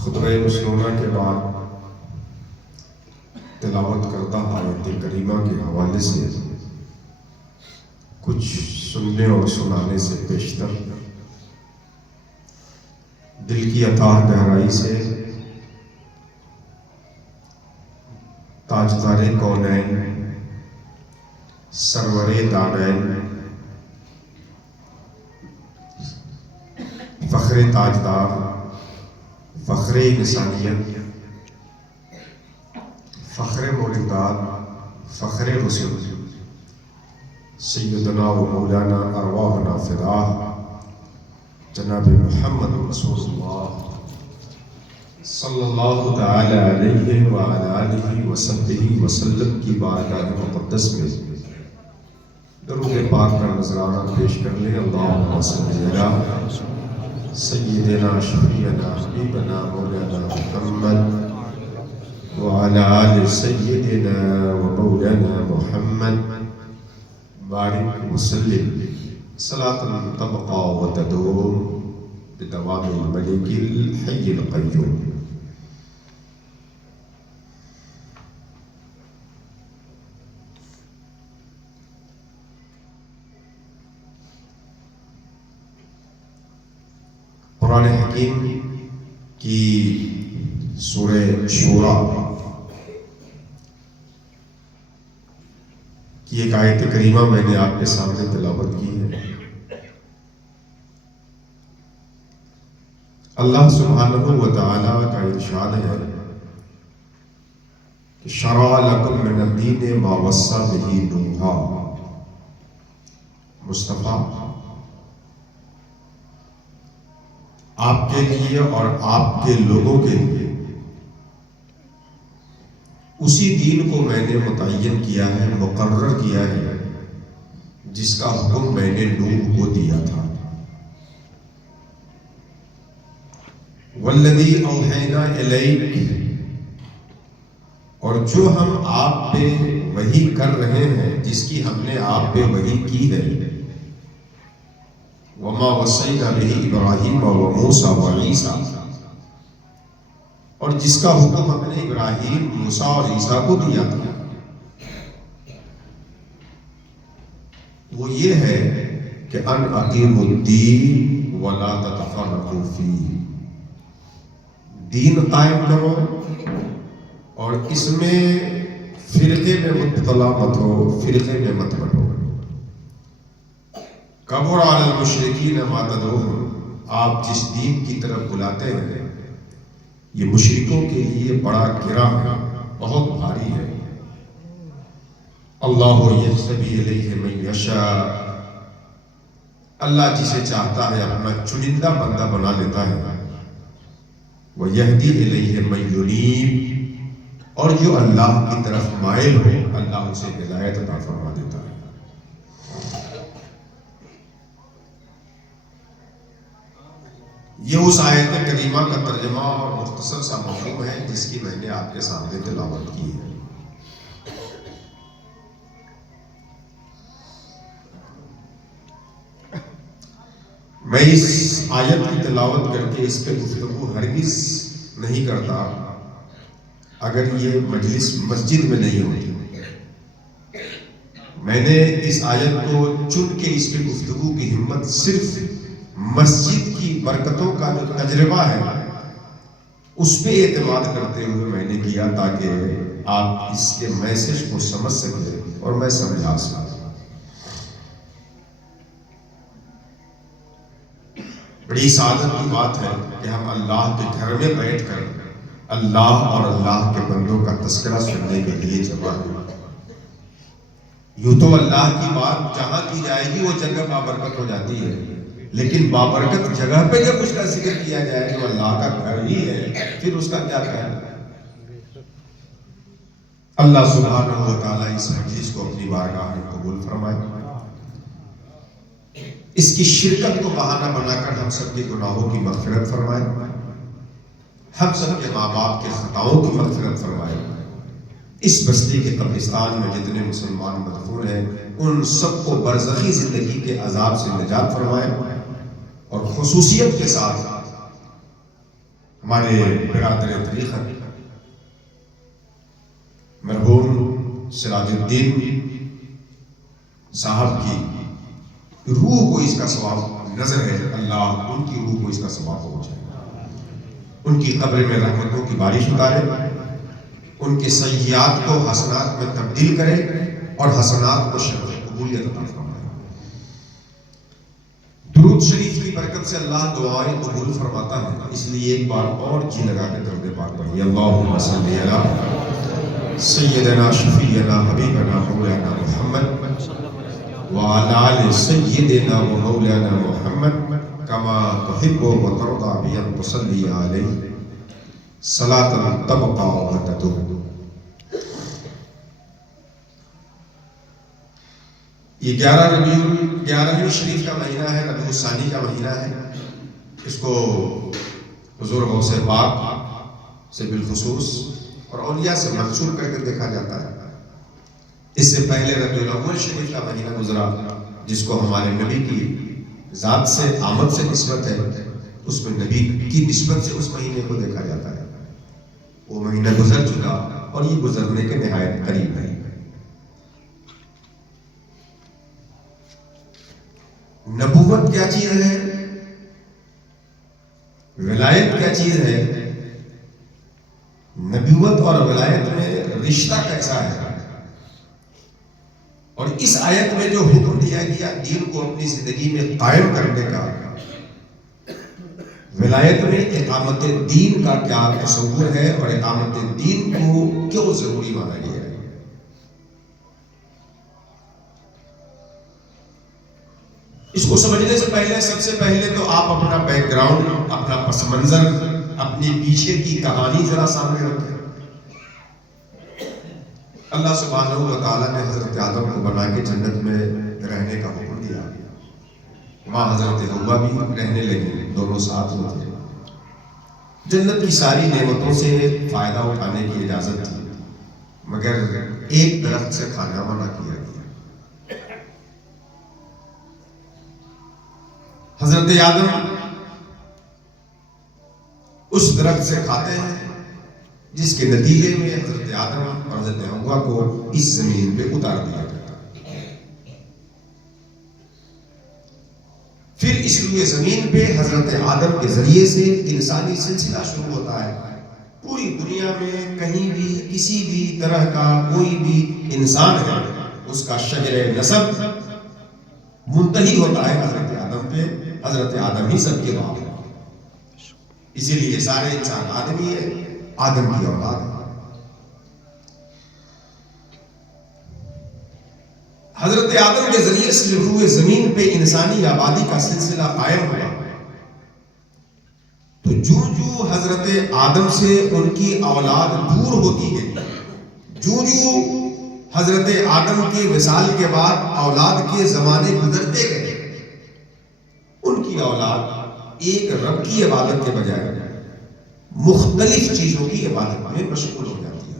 خطبہ مسنونہ کے بعد تلاوت کردہ آیت کریمہ کے حوالے سے کچھ سننے اور سنانے سے پیشتر دل کی اتاہ گہرائی سے تاجدار کونین سرور دارین فخر تاجدار فخر انسانیت فخر موجودات فخر رسول سیدنا و مولانا ارواحنا فداہ جناب محمد رسول اللہ صلی اللہ تعالی علیہ وعلی آلہ وصحبہ وسلم کی بارگاہ مقدس میں درود پاک کا نذرانہ پیش کر لیں۔ اللہم صلی علی سیدنا شفیعنا حبیبنا مولانا محمد وعلى آل سيدنا ومولانا محمد بارك وسلم صلاة تبقى وتدوم بدوام الملك الحي القيوم۔ قرآن حکیم کی سورہ شورا کی ایک آیت کریمہ میں نے آپ کے سامنے تلاوت کی ہے۔ اللہ سبحانہ و تعالی کا ارشاد ہے کہ شرع لکم من الدین ما وصی بہ نوحا، مصطفیٰ آپ کے لیے اور آپ کے لوگوں کے لیے اسی دین کو میں نے متعین کیا ہے، مقرر کیا ہے، جس کا حکم میں نے نوح کو دیا تھا۔ والذی اوحینا الیک، اور جو ہم آپ پہ وحی کر رہے ہیں، جس کی ہم نے آپ پہ وحی کی ہے، وما وصینا بہ ابراہیم وموسیٰ وعیسیٰ، اور جس کا حکم ہم نے ابراہیم، موسیٰ اور عیسیٰ کو دیا تھا، وہ یہ ہے کہ ان اقیموا الدین ولا تتفرقوا فیہ، دین قائم کرو اور اس میں فرقے میں مبتلا مت ہو، فرقے میں مت بنو۔ کبر علی المشرکین ما تدعوہم، آپ جس دین کی طرف بلاتے ہیں یہ مشرکوں کے لیے بڑا گرہ ہے، بہت بھاری ہے۔ اللہ یجتبی الیہ من یشاء، اللہ جسے چاہتا ہے اپنا چنندہ بندہ بنا لیتا ہے۔ ویہدی الیہ من ینیب، اور جو اللہ کی طرف مائل ہو اللہ اسے ہدایت عطا فرما دیتا ہے۔ یہ اس آیت کریمہ کا ترجمہ اور مختصر سا مفہوم ہے جس کی میں نے آپ کے سامنے تلاوت کی ہے۔ میں اس آیت کی تلاوت کر کے اس پہ گفتگو ہرگز نہیں کرتا اگر یہ مجلس مسجد میں نہیں ہوتی۔ میں نے اس آیت کو چن کے اس پہ گفتگو کی ہمت صرف مسجد کی برکتوں کا جو تجربہ ہے اس پہ اعتماد کرتے ہوئے میں نے کیا، تاکہ آپ اس کے میسج کو سمجھ سکیں اور میں سمجھا سکوں۔ بڑی سعادت کی بات ہے کہ ہم اللہ کے گھر میں بیٹھ کر اللہ اور اللہ کے بندوں کا تذکرہ سننے کے لیے جمع ہیں۔ یوں تو اللہ کی بات جہاں کی جائے گی وہ جگہ بابرکت ہو جاتی ہے، لیکن بابرکت جگہ پہ جب اس کا ذکر کیا جائے جو اللہ کا گھر ہی ہے، پھر اس کا کیا کہنا۔ اللہ سبحانہ و تعالیٰ اس مجلس کو اپنی بارگاہ میں قبول فرمائے، اس کی شرکت کو بہانہ بنا کر ہم سب کے گناہوں کی مغفرت فرمائے، ہم سب کے ماں باپ کے خطاؤں کی مغفرت فرمائے، اس بستی کے قبرستان میں جتنے مسلمان مدفون ہیں ان سب کو برزخی زندگی کے عذاب سے نجات فرمائے، اور خصوصیت کے ساتھ ہمارے برادر طریقت مرحوم سراج الدین صاحب کی روح کو اس کا ثواب نظر ہے، اللہ ان کی روح کو اس کا ثواب پہنچائے، ان کی قبر میں رحمتوں کی بارش اتارے، ان کے سیئات کو حسنات میں تبدیل کرے اور حسنات کو شرف قبولیت عطا فرمائے۔ درود شریف کی برکت سے اللہ دعائیں قبول فرماتا ہے، اس لیے ایک بار اور جی لگا کے درود پاک پڑھیے، اللہم صلی علی سیدنا شفیعنا حبیبنا مولانا محمد وعلی آل سیدنا و مولانا محمد کما تحب و ترضى بأن تصلی علیہ صلاۃ تبقى وتدوم۔ یہ 11ویں شریف کا مہینہ ہے، ربیع الثانی کا مہینہ ہے، اس کو حضور غوث پاک سے بالخصوص اور اولیاء سے منسوب کر کے دیکھا جاتا ہے۔ اس سے پہلے ربیع الاول شریف کا مہینہ گزرا، جس کو ہمارے نبی کی ذات سے آمد سے نسبت ہے، اس میں نبی کی نسبت سے اس مہینے کو دیکھا جاتا ہے۔ وہ مہینہ گزر چکا اور یہ گزرنے کے نہایت قریب ہے۔ نبوت کیا چیز ہے؟ ولایت کیا چیز ہے؟ نبوت اور ولایت میں رشتہ کیسا ہے؟ اور اس آیت میں جو حکم دیا گیا دین کو اپنی زندگی میں قائم کرنے کا، ولایت میں اقامت دین کا کیا تصور ہے اور اقامت دین کو کیوں ضروری مانا گیا ہے؟ اس کو سمجھنے سے پہلے سب سے پہلے تو آپ اپنا بیک گراؤنڈ، اپنا پس منظر، اپنی پیچھے کی کہانی ذرا سامنے رکھیں۔ اللہ سبحانہ و تعالیٰ نے حضرت آدم کو بنا کے جنت میں رہنے کا حکم دیا، وہاں حضرت حوا بھی رہنے لگی، دونوں ساتھ میں تھے۔ جنت کی ساری نعمتوں سے فائدہ اٹھانے کی اجازت تھی، مگر ایک درخت سے کھانا منع کیا گیا۔ حضرت آدم اس درخت سے کھاتے ہیں، جس کے نتیجے میں حضرت آدم اور حضرت حوا کو اس زمین پہ اتار دیا جاتا ہے۔ پھر اس روئے زمین پہ حضرت آدم کے ذریعے سے انسانی سلسلہ شروع ہوتا ہے۔ پوری دنیا میں کہیں بھی کسی بھی طرح کا کوئی بھی انسان ہے، اس کا شجر نسب منتہی ہوتا ہے حضرت آدم پہ، حضرت آدم ہی سب کے باپ ہے۔ اسی لیے سارے انسان آدمی ہے، آدم کی اولاد ہے۔ حضرت آدم کے ذریعے سے روئے زمین پہ انسانی آبادی کا سلسلہ قائم ہوا، تو جو حضرت آدم سے ان کی اولاد دور ہوتی گئی، جو حضرت آدم کے وصال کے بعد اولاد کے زمانے گزرتے گئے، ان کی اولاد ایک رب کی عبادت کے بجائے مختلف چیزوں کی عبادت میں مشغول ہو جاتی ہے۔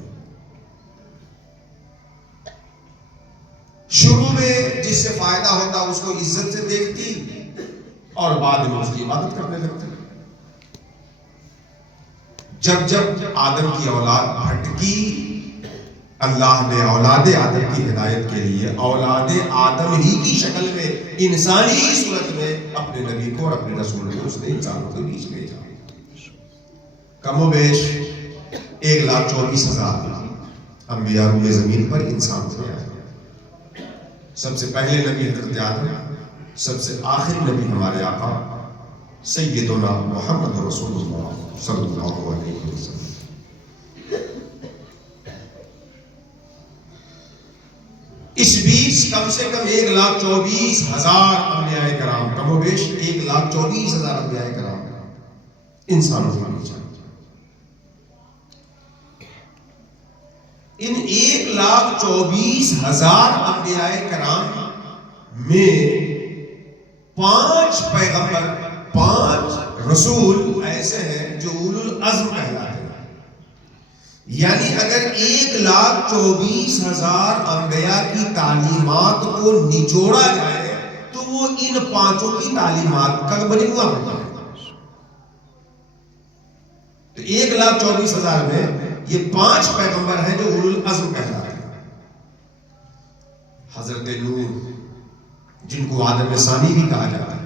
شروع میں جس سے فائدہ ہوتا اس کو عزت سے دیکھتی اور بعد میں اس کی عبادت کرنے لگتی۔ جب جب آدم کی اولاد بھٹکی، اللہ نے اولاد آدم کی ہدایت کے لیے اولاد آدم ہی کی شکل میں، انسانی صورت میں اپنے نبی کو اور اپنے رسول کو اس نے انسانوں کے بیچ بھیجا۔ کم و بیش 1,24,000 انبیاء روئے زمین پر انسان سے آئے۔ سب سے پہلے نبی حضرت آدم، سب سے آخری نبی ہمارے آقا سیدنا محمد رسول اللہ صلی اللہ علیہ وسلم۔ اس بیچ کم سے کم 1,24,000 انبیاء کرام، کم و بیش 1,24,000 انبیاء کرام انسانوں کے بیچ۔ ان 1,24,000 انبیاء کرام میں 5 پیغمبر، 5 رسول ایسے ہیں جو اولو العزم کہلاتے ہیں۔ یعنی اگر 1,24,000 انبیاء کی تعلیمات کو نچوڑا جائے تو وہ ان 5 کی تعلیمات کا مجموعہ ہوتا ہے۔ تو 1,24,000 میں یہ 5 پیغمبر ہیں جو اولو العزم کہلاتے ہیں. حضرت نوح جن کو آدم ثانی بھی کہا جاتا ہے،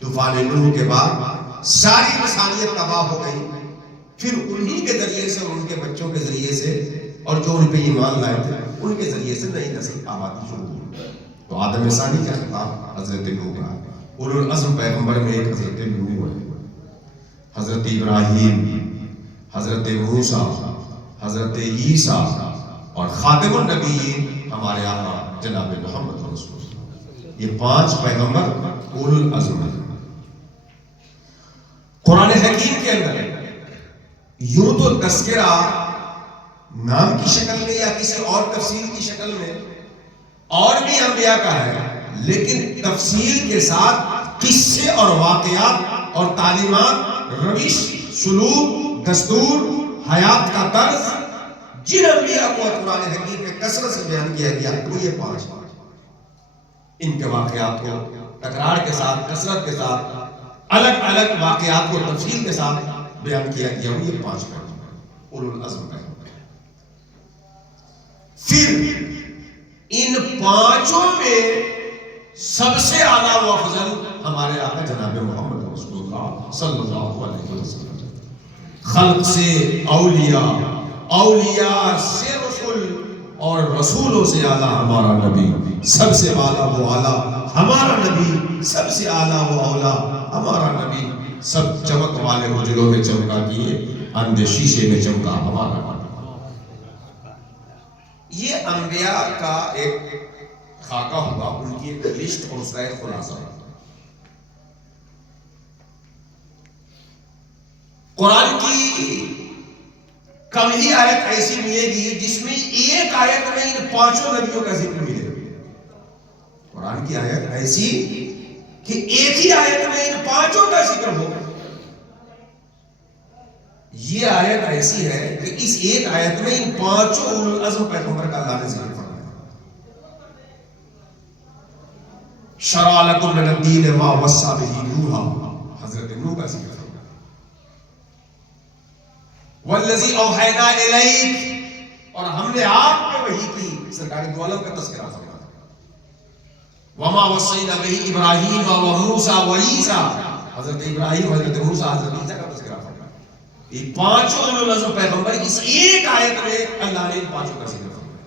طوفان نوح کے بعد ساری انسانیت تباہ ہو گئی، پھر انہی کے ذریعے سے اور ان کے بچوں کے ذریعے سے اور جو ان پہ ایمان لائے تھے ان کے ذریعے سے نئی نسل آبادی شروع ہوئی. تو آدم ثانی کا خطاب حضرت نوح کا. اولو العزم پیغمبر میں ایک حضرت نوح ہے، حضرت ابراہیم، حضرت موسیٰ، حضرت عیسیٰ اور خاتم النبیین ہمارے آقا جناب محمد رسول اللہ. یہ 5 پیغمبر اولو العزم ہیں. قرآن حکیم کے اندر یوں تو تذکرہ نام کی شکل میں یا کسی اور تفصیل کی شکل میں اور بھی انبیاء کا ہے، لیکن تفصیل کے ساتھ قصے اور واقعات اور تعلیمات، روش، سلوک، دستور، حیات کا طرز جن انبیاء کو قرآن حکیم میں کثرت سے بیان کیا گیا وہ یہ 5 ان کے واقعات کو تکرار کے ساتھ، کثرت کے ساتھ، الگ الگ واقعات کو تفصیل کے ساتھ بیان کیا گیا وہ یہ 5 اولو العزم کا. پھر ان 5 میں سب سے اعلیٰ و افضل ہمارے آقا جناب محمد رسول اللہ صلی اللہ علیہ وسلم. خلق سے اولیاء، اولیاء سے رسول اور رسولوں سے اعلیٰ ہمارا نبی، سب سے اعلیٰ وہ اعلیٰ ہمارا نبی، سب سے اعلیٰ وہ اولیٰ ہمارا نبی. سب چمک والے اجلوں میں چمکا کیے، اندھے شیشے میں چمکا ہمارا نبی. یہ انبیاء کا ایک خاکہ ہوا، ان کی ایک لسٹ اور اس کا ایک خلاصہ. قرآن کی کم ہی آیت ایسی ملے گی جس میں ایک آیت میں ان 5 نبیوں کا ذکر ملے گا. قرآن کی آیت ایسی کہ ایک ہی آیت میں ان 5 کا ذکر ہو. یہ آیت ایسی ہے کہ اس ایک آیت میں ان 5 اولو العزم پیغمبر کا اللہ نے ذکر فرمایا. شرع لکم من الدین ما وصی بہ نوحا، حضرت نوح کا ذکر فرمایا. والذی اوحینا الیک، اور ہم نے آپ پہ وحی کی، سرکار دو عالم کا تذکرہ فرمایا. وما وصینا بہ ابراہیم و موسیٰ و عیسیٰ، حضرت ابراہیم، حضرت موسیٰ، حضرت عیسیٰ کا تذکرہ فرمایا. یہ 5 اولو العزم پیغمبر اس ایک آیت میں اللہ نے ان 5 کا ذکر فرمایا.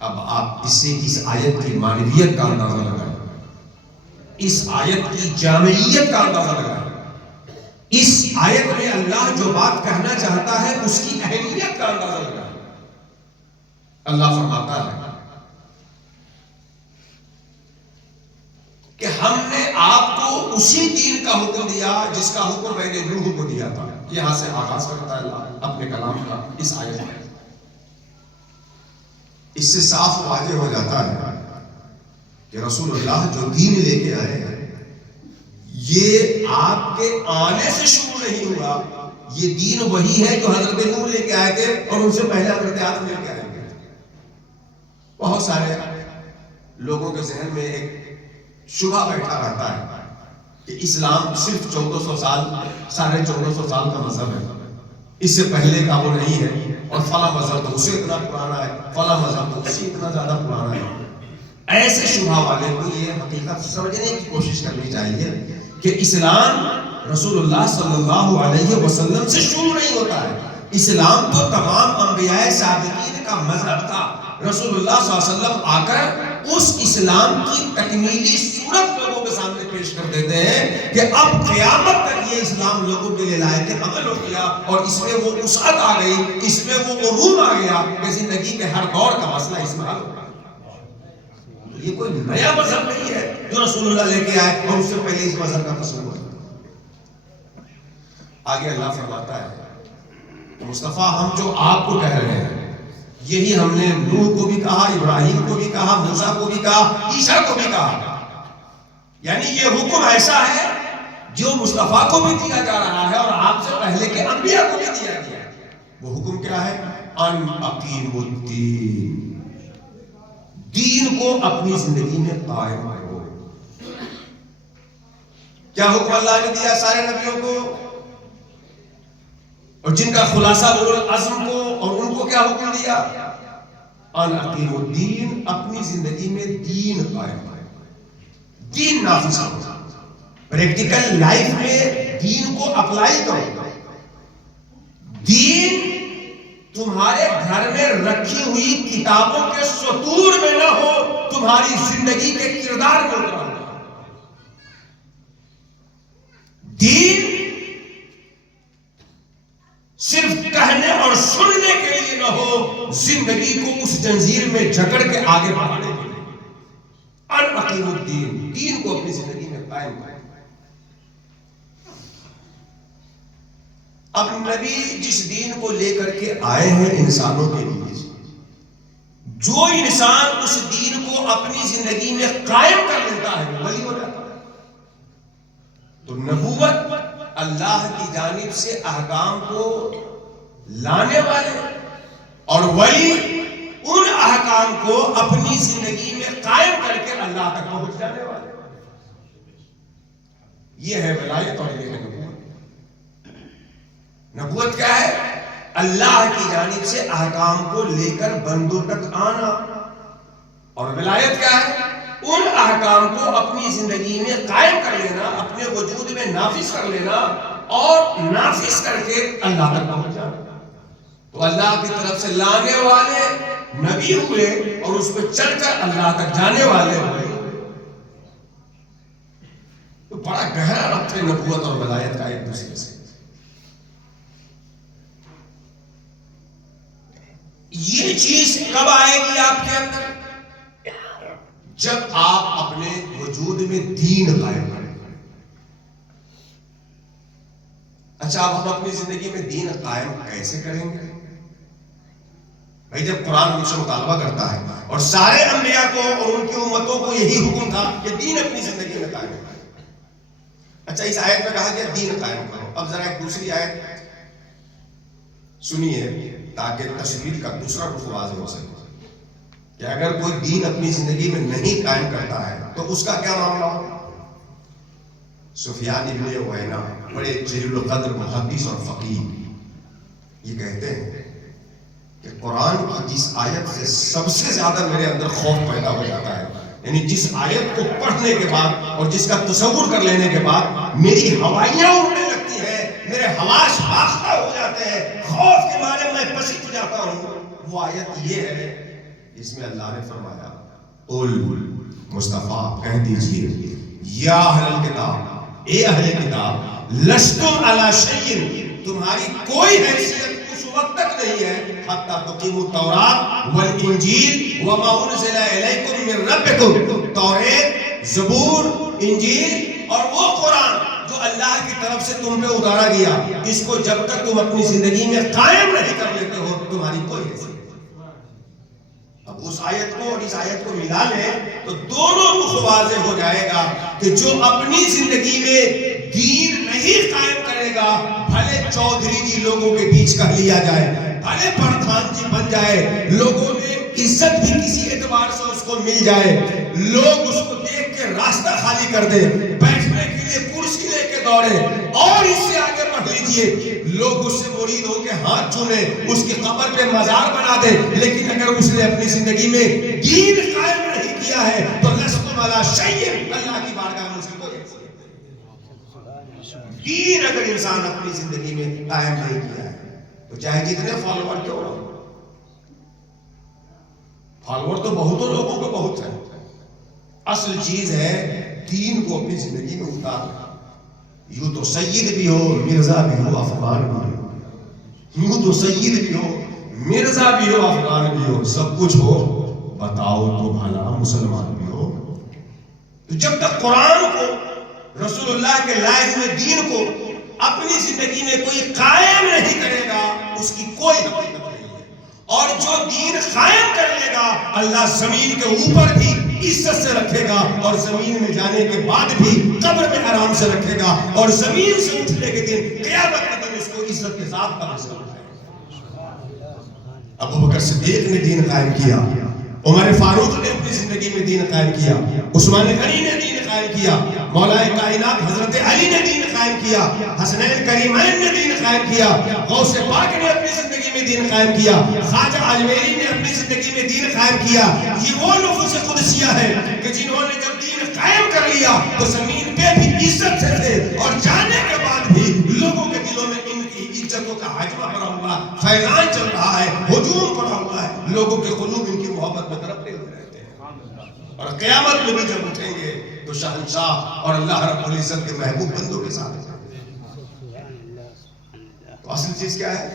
اب آپ اس سے اس آیت کی معنویت کا اندازہ لگائیں، اس آیت کی جامعیت کا اندازہ لگائیں. اس آیت میں اللہ جو بات کہنا چاہتا ہے اس کی اہمیت کا اندازہ لگائیں. اللہ فرماتا ہے کہ ہم نے آپ کو اسی دین کا حکم دیا جس کا حکم میں نے نوح کو دیا تھا. یہاں سے آغاز کرتا ہے اللہ اپنے کلام کا اس آیت میں. اس سے صاف واضح ہو جاتا ہے کہ رسول اللہ جو دین لے کے آئے ہیں یہ آپ کے آنے سے شروع نہیں ہوا. یہ دین وہی ہے جو حضرت نوح لے کے آئے تھے اور ان سے پہلے حضرت آدم لے کے آئے تھے. بہت سارے لوگوں کے ذہن میں ایک شبہ بیٹھا رہتا ہے کہ اسلام صرف 1400 سال، 1450 سال کا مذہب ہے، اس سے پہلے کا وہ نہیں ہے، اور فلاں مذہب تو اسے اتنا پرانا ہے، فلاں مذہب تو اسے اتنا زیادہ پرانا ہے. ایسے شبہ والے کو یہ حقیقت سمجھنے کی کوشش کرنی چاہیے کہ اسلام رسول اللہ صلی اللہ علیہ وسلم سے شروع نہیں ہوتا ہے. اسلام تو تمام انبیاء سابقین کا مذہب تھا. رسول اللہ صلی اللہ علیہ وسلم آ کر اس اسلام کی تکمیلی صورت لوگوں کے سامنے پیش کر دیتے ہیں کہ اب قیامت تک یہ اسلام لوگوں کے لیے لائق عمل ہو گیا، اور اس میں وہ وسعت آ گئی، اس میں وہ عموم آ گیا کہ زندگی کے ہر دور کا مسئلہ اس میں حل ہو گیا. یہ کوئی نیا مذہب نہیں ہے جو رسول اللہ لے کے آئے اور اس سے پہلے اس مذہب کا تصور ہے. آگے اللہ فرماتا ہے مصطفیٰ ہم جو آپ کو کہہ رہے ہیں یہی ہم نے نوح کو بھی کہا، ابراہیم کو بھی کہا، موسیٰ کو بھی کہا، عیسیٰ کو بھی کہا. یعنی یہ حکم ایسا ہے جو مصطفیٰ کو بھی دیا جا رہا ہے اور آپ سے پہلے کے انبیاء کو بھی دیا گیا ہے. وہ حکم کیا ہے؟ ان اقیموا الدین، دین کو اپنی زندگی میں قائم کرو. کیا حکم اللہ نے دیا سارے نبیوں کو؟ اور جن کا خلاصہ اولو العزم کو اور ان کو کیا حکم دیا؟ ان اقیموا الدین، اپنی زندگی میں دین قائم کرو، دین نافذ کرو، پریکٹیکل لائف میں دین کو اپلائی کرو۔ دین تمہارے گھر میں رکھی ہوئی کتابوں کے سطور میں نہ ہو، تمہاری زندگی کے کردار میں اترا ہو۔ دین صرف کہنے اور سننے کے لیے نہ ہو، زندگی کو اس جنزیر میں جکڑ کے آگے بڑھانے کے لیے۔ ان اقیموا الدین، دین کو اپنی زندگی میں قائم کریں۔ اب نبی جس دین کو لے کر کے آئے ہیں انسانوں کے لیے، جو انسان اس دین کو اپنی زندگی میں قائم کر لیتا ہے وہ ولی ہو جاتا ہے۔ تو نبوت اللہ کی جانب سے احکام کو لانے والے، اور ولی ان احکام کو اپنی زندگی میں قائم کر کے اللہ تک پہنچ جانے والے۔ یہ ہے ولایت اور یہ ہے نبوت۔ نبوت کیا ہے؟ اللہ کی جانب سے احکام کو لے کر بندوں تک آنا، اور ولایت کیا ہے؟ ان احکام کو اپنی زندگی میں قائم کر لینا، اپنے وجود میں نافذ کر لینا، اور نافذ کر کے اللہ تک پہنچ جانا۔ تو اللہ کی طرف سے لانے والے نبی ہوئے، اور اس پہ چل کر اللہ تک جانے والے ہوئے۔ تو بڑا گہرا ربط ہے نبوت اور ولایت کا ایک دوسرے سے۔ یہ چیز کب آئے گی آپ کے اندر؟ جب آپ اپنے وجود میں دین قائم کریں۔ اچھا، اب ہم اپنی زندگی میں دین قائم کیسے کریں گے؟ بھائی جب قرآن ہم سے مطالبہ کرتا ہے، اور سارے انبیاء کو اور ان کی امتوں کو یہی حکم تھا کہ دین اپنی زندگی میں قائم کریں۔ اچھا، اس آیت میں کہا گیا دین قائم کرو۔ اب ذرا ایک دوسری آیت سنیے تاکہ تشریح کا دوسرا رخ واضح ہو سکے کہ اگر کوئی دین اپنی زندگی میں نہیں قائم کرتا ہے تو اس کا کیا معاملہ ہوگا؟ سفیان ابن عیینہ بڑے جلیل القدر محدث اور فقیہ یہ کہتے ہیں کہ قرآن کی جس آیت سے سب سے زیادہ میرے اندر خوف پیدا ہو جاتا ہے، یعنی جس آیت کو پڑھنے کے بعد اور جس کا تصور کر لینے کے بعد میری ہوائیاں اڑنے لگتی ہیں، میرے حواس باختہ ہو جاتے ہیں، خوف کے مارے میں پسند جاتا ہوں، وہ آیت یہ ہے جس میں اللہ نے فرمایا قل مصطفیٰ کہہ دیجئے یا اہل الکتاب، اے اہل کتاب، لستم علی شیء، تمہاری کوئی حیثیت اس وقت تک نہیں ہے حتی تقیموا التوراۃ والانجیل وما انزل الیکم من ربکم، توریت، زبور، انجیل اور وہ قرآن جو اللہ کی طرف سے تم پہ اتارا گیا، اس کو جب تک تم اپنی زندگی میں قائم نہیں کر لیتے ہو تمہاری کوئی حیثیت۔ اب اس آیت کو اور اس آیت کو ملا لیں تو دونوں رخ واضح ہو جائے گا کہ جو اپنی زندگی میں دین نہیں قائم کرے گا، بھلے چودھری جی لوگوں کے بیچ کہہ لیا جائے، بھلے پردھان جی بن جائے، لوگوں میں عزت بھی کسی اعتبار سے اس کو مل جائے، لوگ اس کو دیکھ کے راستہ خالی کر دیں، بیٹھنے کے لیے کرسی لے کے دوڑے، اور اس سے آگے بڑھ لیجئے، لوگ اس سے مرید ہو کے ہاتھ چھونے، اس کی قبر پہ مزار بنا دے، لیکن اگر اس نے اپنی زندگی میں دین قائم نہیں کیا ہے تو لستم علی شیء، اللہ کی بارگاہ میں اس کی کوئی حیثیت نہیں۔ دین اگر انسان اپنی زندگی میں قائم نہیں کیا ہے تو چاہے جتنے فالوور کیوں نہ ہو، فالوور تو بہتوں لوگوں کو بہت ہے، اصل چیز ہے دین کو اپنی زندگی میں اتارنا۔ یوں تو سید بھی ہو، مرزا بھی ہو، افغان بھی ہو، یوں تو سید بھی ہو، مرزا بھی ہو، افغان بھی ہو، سب کچھ ہو، بتاؤ تو بھلا مسلمان بھی ہو۔ تو جب تک قرآن کو، رسول اللہ کے لائے ہوئے دین کو اپنی زندگی میں کوئی قائم نہیں کرے گا، اس کی کوئی حقیقت نہیں ہے۔ اور جو دین قائم کر لے گا، اللہ زمین کے اوپر بھی عزت سے رکھے گا، اور زمین میں جانے کے بعد بھی قبر میں آرام سے رکھے گا، اور زمین سے اٹھنے کے دن، قیامت کے دن اس کو عزت کے ساتھ قبر سے اٹھائے گا۔ ابو بکر صدیق نے دین قائم کیا، عمر فاروق نے اپنی زندگی میں دین قائم کیا، عثمان غنی نے دین قائم کیا، مولا کائنات حضرت علی نے دین قائم کیا۔ کیا, حسنین کریمین نے دین قائم کیا, غوث پاک نے اپنی زندگی میں دین قائم کیا, خواجہ اجمیری نے اپنی زندگی میں دین قائم کیا. یہ وہ نفوس قدسیہ ہے کہ جنہوں نے جب دین قائم کر لیا تو زمین پہ بھی عزت سے تھے, اور جانے کے بعد بھی لوگوں کے دلوں میں ان کی عزتوں کا حجمہ پڑا ہوا, فیضان چل رہا ہے, ہجوم پڑا ہوا ہے, لوگوں کے قلوب ان کی محبت میں تڑپتے ہوئے رہتے ہیں. اور قیامت میں بھی جب اٹھیں گے تو شہنشاہ اور اللہ رب العزت کے محبوب بندوں کے ساتھ. تو اصل چیز کیا ہے؟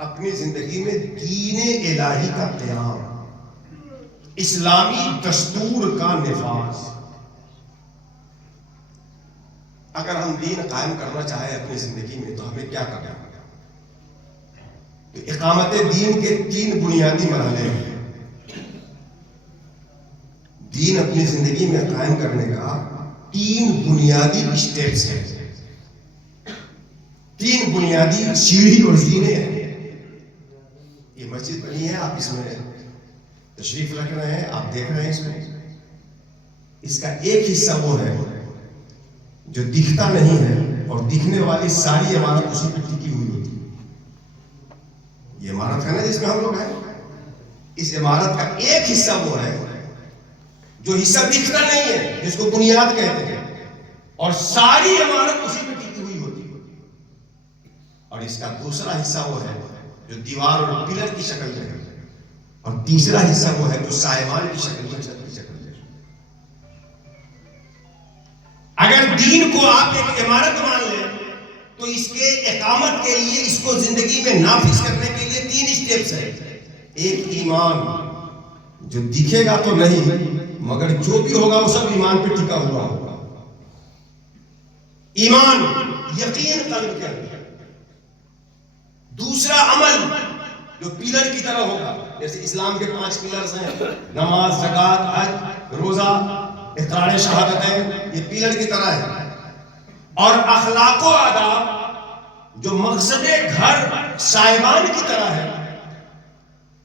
اپنی زندگی میں دین الہی کا قیام, اسلامی دستور کا نفاذ. اگر ہم دین قائم کرنا چاہیں اپنی زندگی میں تو ہمیں کیا کرنا ہے؟ اقامت دین کے 3 بنیادی مرحلے ہیں. دین اپنی زندگی میں قائم کرنے کا 3 بنیادی اسٹیپس ہیں, 3 بنیادی سیڑھی اور زینے ہیں. یہ مسجد بنی ہے, آپ اس میں تشریف رکھ رہے ہیں, آپ دیکھ رہے ہیں اس میں. اس کا ایک حصہ وہ ہے جو دکھتا نہیں ہے, اور دکھنے والی ساری عمارت اسی پہ ٹکی ہوئی ہوتی ہے. یہ عمارت ہے نا جس میں ہم لوگ ہیں, اس عمارت کا ایک حصہ وہ ہے جو حصہ دکھتا نہیں ہے, جس کو بنیاد کہتے ہیں, اور ساری عمارت اسی پہ ٹکی ہوئی ہوتی ہے. اور اس کا دوسرا حصہ وہ ہے جو دیوار اور پلر کی شکل میں ہے, اور تیسرا حصہ وہ ہے جو سائبان کی شکل میں, چھت کی شکل میں. اگر دین کو آپ ایک عمارت مان لیں تو اس کے اقامت کے لیے, اس کو زندگی میں نافذ کرنے کے لیے 3 اسٹیپس ہیں. ایک ایمان, جو دکھے گا تو نہیں مگر جو بھی ہوگا وہ سب ایمان پہ ٹکا ہوا ہوگا. ایمان, یقین قلب کے اندر. دوسرا عمل جو پیلر کی طرح ہوگا, جیسے اسلام کے 5 پیلرز ہیں, نماز, زکات, حج, روزہ, اقرار شہادتین, یہ پیلر کی طرح ہے. اور اخلاق و آداب جو مقصد گھر سائبان کی طرح ہے.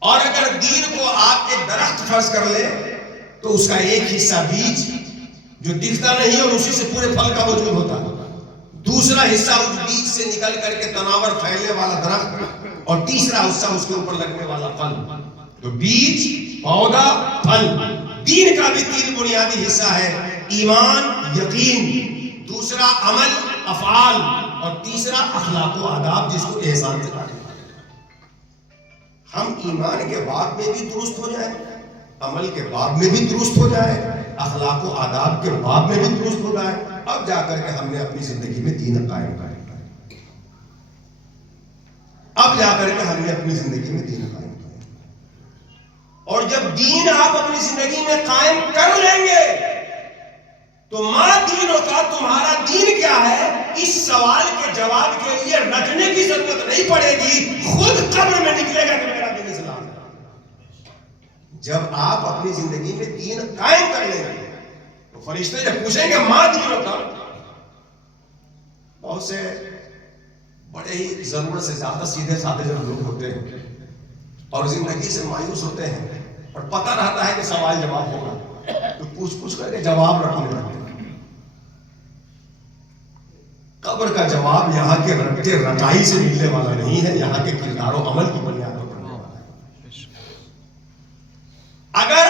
اور اگر دین کو آپ ایک درخت فرض کر لیں تو اس کا ایک حصہ بیج جو دکھتا نہیں اور اسی سے پورے پھل کا وجود ہوتا ہے, دوسرا حصہ اس بیج سے نکل کر کے تناور پھیلنے والا درخت, اور تیسرا حصہ اس کے اوپر لگنے والا پھل. تو بیج, پودا, پھل. دین کا بھی 3 بنیادی حصہ ہے, ایمان, یقین, دوسرا عمل, افعال, اور تیسرا اخلاق و آداب جس کو احسان سے کہتے ہیں. ہم ایمان کے باب میں بھی درست ہو جائیں, عمل کے باب میں بھی درست ہو جائے, اخلاق و آداب کے باب میں بھی درست ہو جائے, اب جا کر کے ہم نے اپنی زندگی میں دین قائم کر. اب جا کر کے ہم نے اپنی زندگی میں دین قائم کیا. اور جب دین آپ اپنی زندگی میں قائم کر لیں گے تو ماں دینوں کا تمہارا دین کیا ہے, اس سوال کے جواب کے لیے رٹنے کی ضرورت نہیں پڑے گی, خود قبر میں نکلے گا کہ میرا دین اسلام ہے. جب آپ اپنی زندگی میں دین قائم کر لیں گے تو فرشتے جب پوچھیں گے ماں دینوں کا, بہت سے بڑے ہی ضرورت سے زیادہ سیدھے سادے جب لوگ ہوتے ہیں اور زندگی سے مایوس ہوتے ہیں, اور پتہ رہتا ہے کہ سوال جواب ہوگا, تو پوچھ پوچھ کر کے جواب رٹنے لگتے ہیں. قبر کا جواب یہاں کے رٹے رٹائی سے ملنے والا نہیں ہے, یہاں کے کردار و عمل کی بنیاد پر ملنے والا ہے. اگر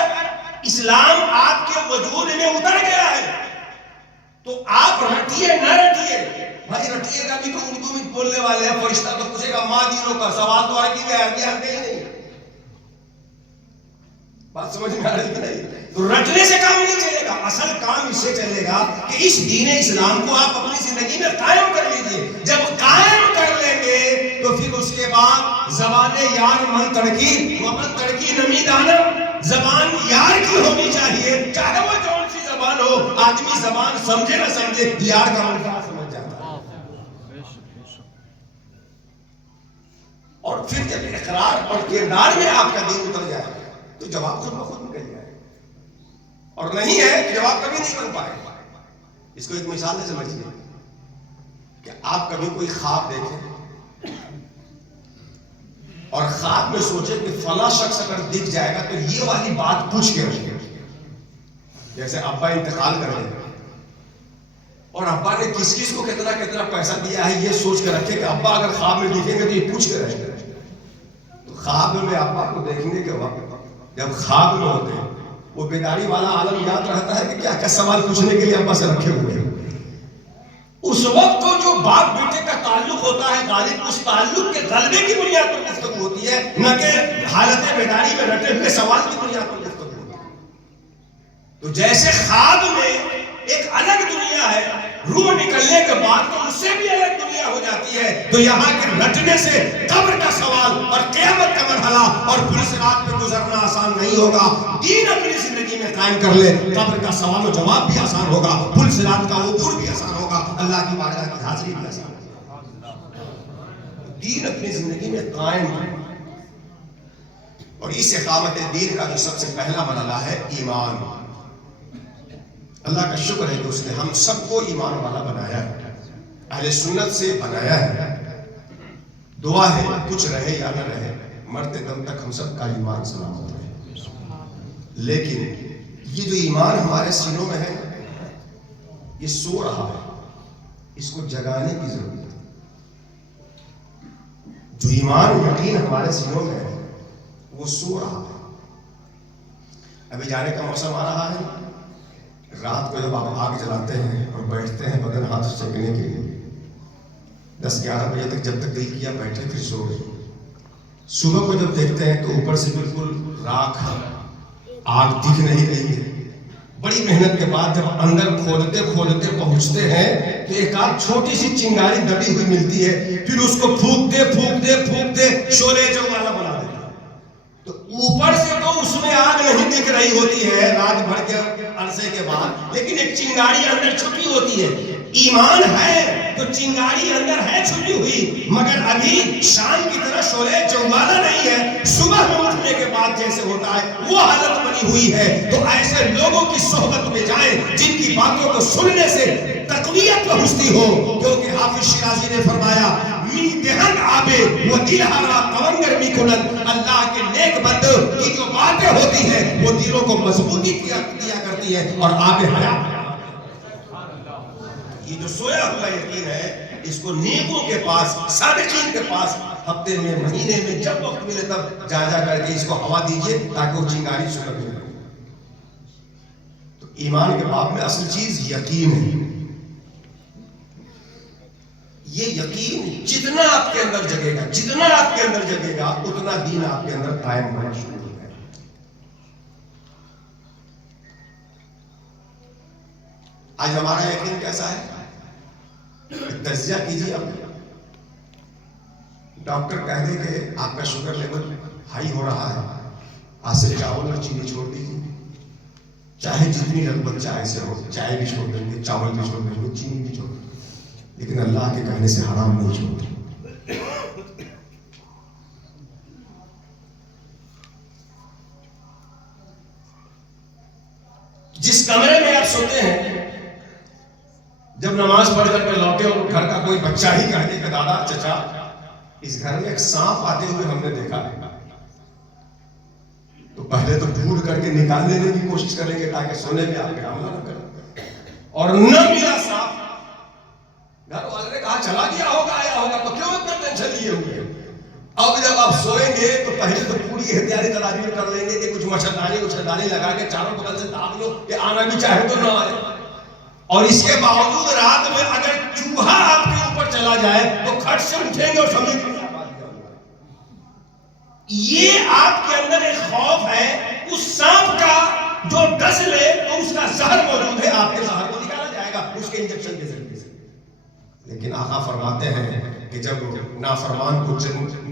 اسلام آپ کے وجود میں اتر گیا ہے تو آپ رٹیے نہ رٹیے, بھائی رٹیے گا بھی تو اردو میں بولنے والے ہیں, فرشتہ تو پوچھے گا ماں دینوں کا, سوال تو عربی میں, عربی آتے ہی نہیں. بات سمجھ میں آ رہی ہے نہیں؟ تو رٹنے سے کام نہیں چلے گا, اصل کام اس سے چلے گا کہ اس دین اسلام کو آپ اپنی زندگی میں قائم کر لیجئے. جب قائم کر لیں گے تو پھر اس کے بعد زبان یار من تڑکی, وہ من تڑکی نمی دانا, زبان یار کی ہونی چاہیے, چاہے وہ کون سی زبان ہو. آدمی زبان سمجھے نہ سمجھے, یار کا منفعت سمجھ جاتا ہے. اور پھر جب اقرار اور کردار میں آپ کا دین اتر جائے تو جواب خود بخود نکل جائے, اور نہیں ہے کہ جواب کبھی نہیں بن پائے. اس کو ایک مثال سے سمجھیے کہ آپ کبھی کوئی خواب دیکھیں اور خواب میں سوچیں کہ فلاں شخص اگر دکھ جائے گا تو یہ والی بات پوچھ کے رکھیں. جیسے ابا انتقال کر لیں اور ابا نے کس کس کو کتنا کتنا پیسہ دیا ہے یہ سوچ کے رکھے کہ ابا اگر خواب میں دیکھیں گے تو یہ پوچھ کے رہیں گے. تو خواب میں ابا کو دیکھنے کے وقت جب خواب میں ہوتے ہیں وہ بیداری والا عالم یاد رہتا ہے کہ کیا کیا سوال پوچھنے کے لیے ابا سے رکھے ہوئے ہیں. اس وقت تو جو باپ بیٹے کا تعلق ہوتا ہے غالب اس تعلق کے غلبے کی بنیاد پر گفتگو ہوتی ہے, نہ کہ حالت بیداری میں رٹے ہوئے سوال کی بنیاد پر گفتگو ہوتی ہے. تو جیسے خواب میں ایک الگ دنیا ہے, روح نکلنے کے بعد تو اس سے بھی الگ دنیا ہو جاتی ہے. تو یہاں کے رٹنے سے قبر کا سوال اور قیامت کا مرحلہ اور پوری صراط پہ گزرنا آسان نہیں ہوگا. دین اپنی زندگی میں قائم کر لے, قبر کا سوال و جواب بھی آسان ہوگا, پوری صراط کا عبور بھی آسان ہوگا, اللہ کی بارگاہ کی حاضری بھی آسان ہوگا. دین اپنی زندگی میں قائم ہے. اور اس اقامت دین کا جو سب سے پہلا مرحلہ ہے ایمان. اللہ کا شکر ہے کہ اس نے ہم سب کو ایمان والا بنایا ہے, اہل سنت سے بنایا ہے. دعا ہے کچھ رہے یا نہ رہے, مرتے دم تک ہم سب کا ایمان سلامت رہے. لیکن یہ جو ایمان ہمارے سینوں میں ہے یہ سو رہا ہے, اس کو جگانے کی ضرورت ہے. جو ایمان یقین ہمارے سینوں میں ہے وہ سو رہا ہے. ابھی جانے کا موسم آ رہا ہے. رات کو جب آپ آگ جلاتے ہیں اور بیٹھتے ہیں بدن ہاتھ سیکنے کے لیے 10-11 بجے تک جب تک دل کیا بیٹھے پھر سو گئے. صبح کو جب دیکھتے ہیں تو اوپر سے بالکل راکھ آگ دکھ نہیں رہی ہے. بڑی محنت کے بعد جب اندر کھودتے کھودتے پہنچتے ہیں تو ایک آدھ چھوٹی سی چنگاری دبی ہوئی ملتی ہے. پھر اس کو پھونکتے پھونکتے پھونکتے شعلے جو والا بنا دیتے ہیں. تو اوپر سے تو اس میں آگ نہیں دکھ رہی ہوتی ہے رات بھر کے عرصے کے بعد, لیکن ایک چنگاری اندر چھپی ہوتی ہے. ایمان ہے تو چنگاری اندر ہے چھپی ہوئی, مگر ابھی شام کی طرح شعلے جوالا نہیں ہے. صبح میں اٹھنے کے بعد جیسے ہوتا ہے وہ حالت بنی ہوئی ہے. تو ایسے لوگوں کی صحبت میں جائیں جن کی باتوں کو سننے سے تقویت پہنچتی ہو, کیونکہ حافظ شیرازی نے فرمایا می دہن آبے وہ دل ہرا پونگر می کنن. اللہ کے نیک بندوں کی جو باتیں ہوتی ہیں وہ دلوں کو مضبوطی دیا کرتی ہے اور آب حیات. یہ جو سویا ہوا یقین ہے اس کو نیکوں کے پاس صادقین کے پاس ہفتے میں مہینے میں جب وقت ملے تب جا کر کے اس کو ہوا دیجئے تاکہ وہ چنگاری سلگ ملے. تو ایمان کے باب میں اصل چیز یقین ہے. یہ یقین جتنا آپ کے اندر جگے گا, جتنا آپ کے اندر جگے گا اتنا دین آپ کے اندر قائم ہونا شروع ہو جائے گا. آج ہمارا یقین کیسا ہے تجزیہ کیجیے. آپ ڈاکٹر کہہ دے کہ آپ کا شوگر لیول ہائی ہو رہا ہے, آج سے چاول اور چینی چھوڑ دیجیے. چاہے جتنی رغبت چائے سے ہو, چائے بھی چھوڑ دیں گے, چاول بھی چھوڑ دیں گے, چینی بھی چھوڑ دیں گے, لیکن اللہ کے کہنے سے حرام نہیں چھوڑتے. جس کمرے میں آپ سوتے ہیں جب نماز پڑھ کر کے لوٹے اور گھر کا کوئی بچہ ہی کہہ دے کہ دادا چچا اس گھر میں ایک سانپ آتے ہوئے ہم نے دیکھا ہے, تو پہلے تو ڈھونڈ کر کے نکال لینے کی کوشش کریں گے تاکہ سونے میں آپ پہ حملہ نہ کریں. اور نہ ملا سانپ, گھر والے نے کہا چلا گیا ہوگا آیا ہوگا, تو کیوں اتنا ٹینشن لیے ہوئے. اب جب آپ سوئیں گے تو پہلے تو پوری احتیاطی تدابیر کر لیں گے کہ کچھ مچھردانی لگا کے چاروں بغل سے داغ لو کہ آنا بھی چاہے تو نہ آئے. اور اس کے باوجود رات میں اگر چوہا آپ کے اوپر چلا جائے تو کھٹ سے اٹھیں گے اور سمجھ گے. یہ آپ کے اندر ایک خوف ہے اس سانپ کا جو ڈس لے تو اس کا زہر موجود ہے, آپ کے زہر کو نکالا جائے گا اس کے انجیکشن کے ذریعے سے. لیکن آقا فرماتے ہیں کہ جب نافرمان کو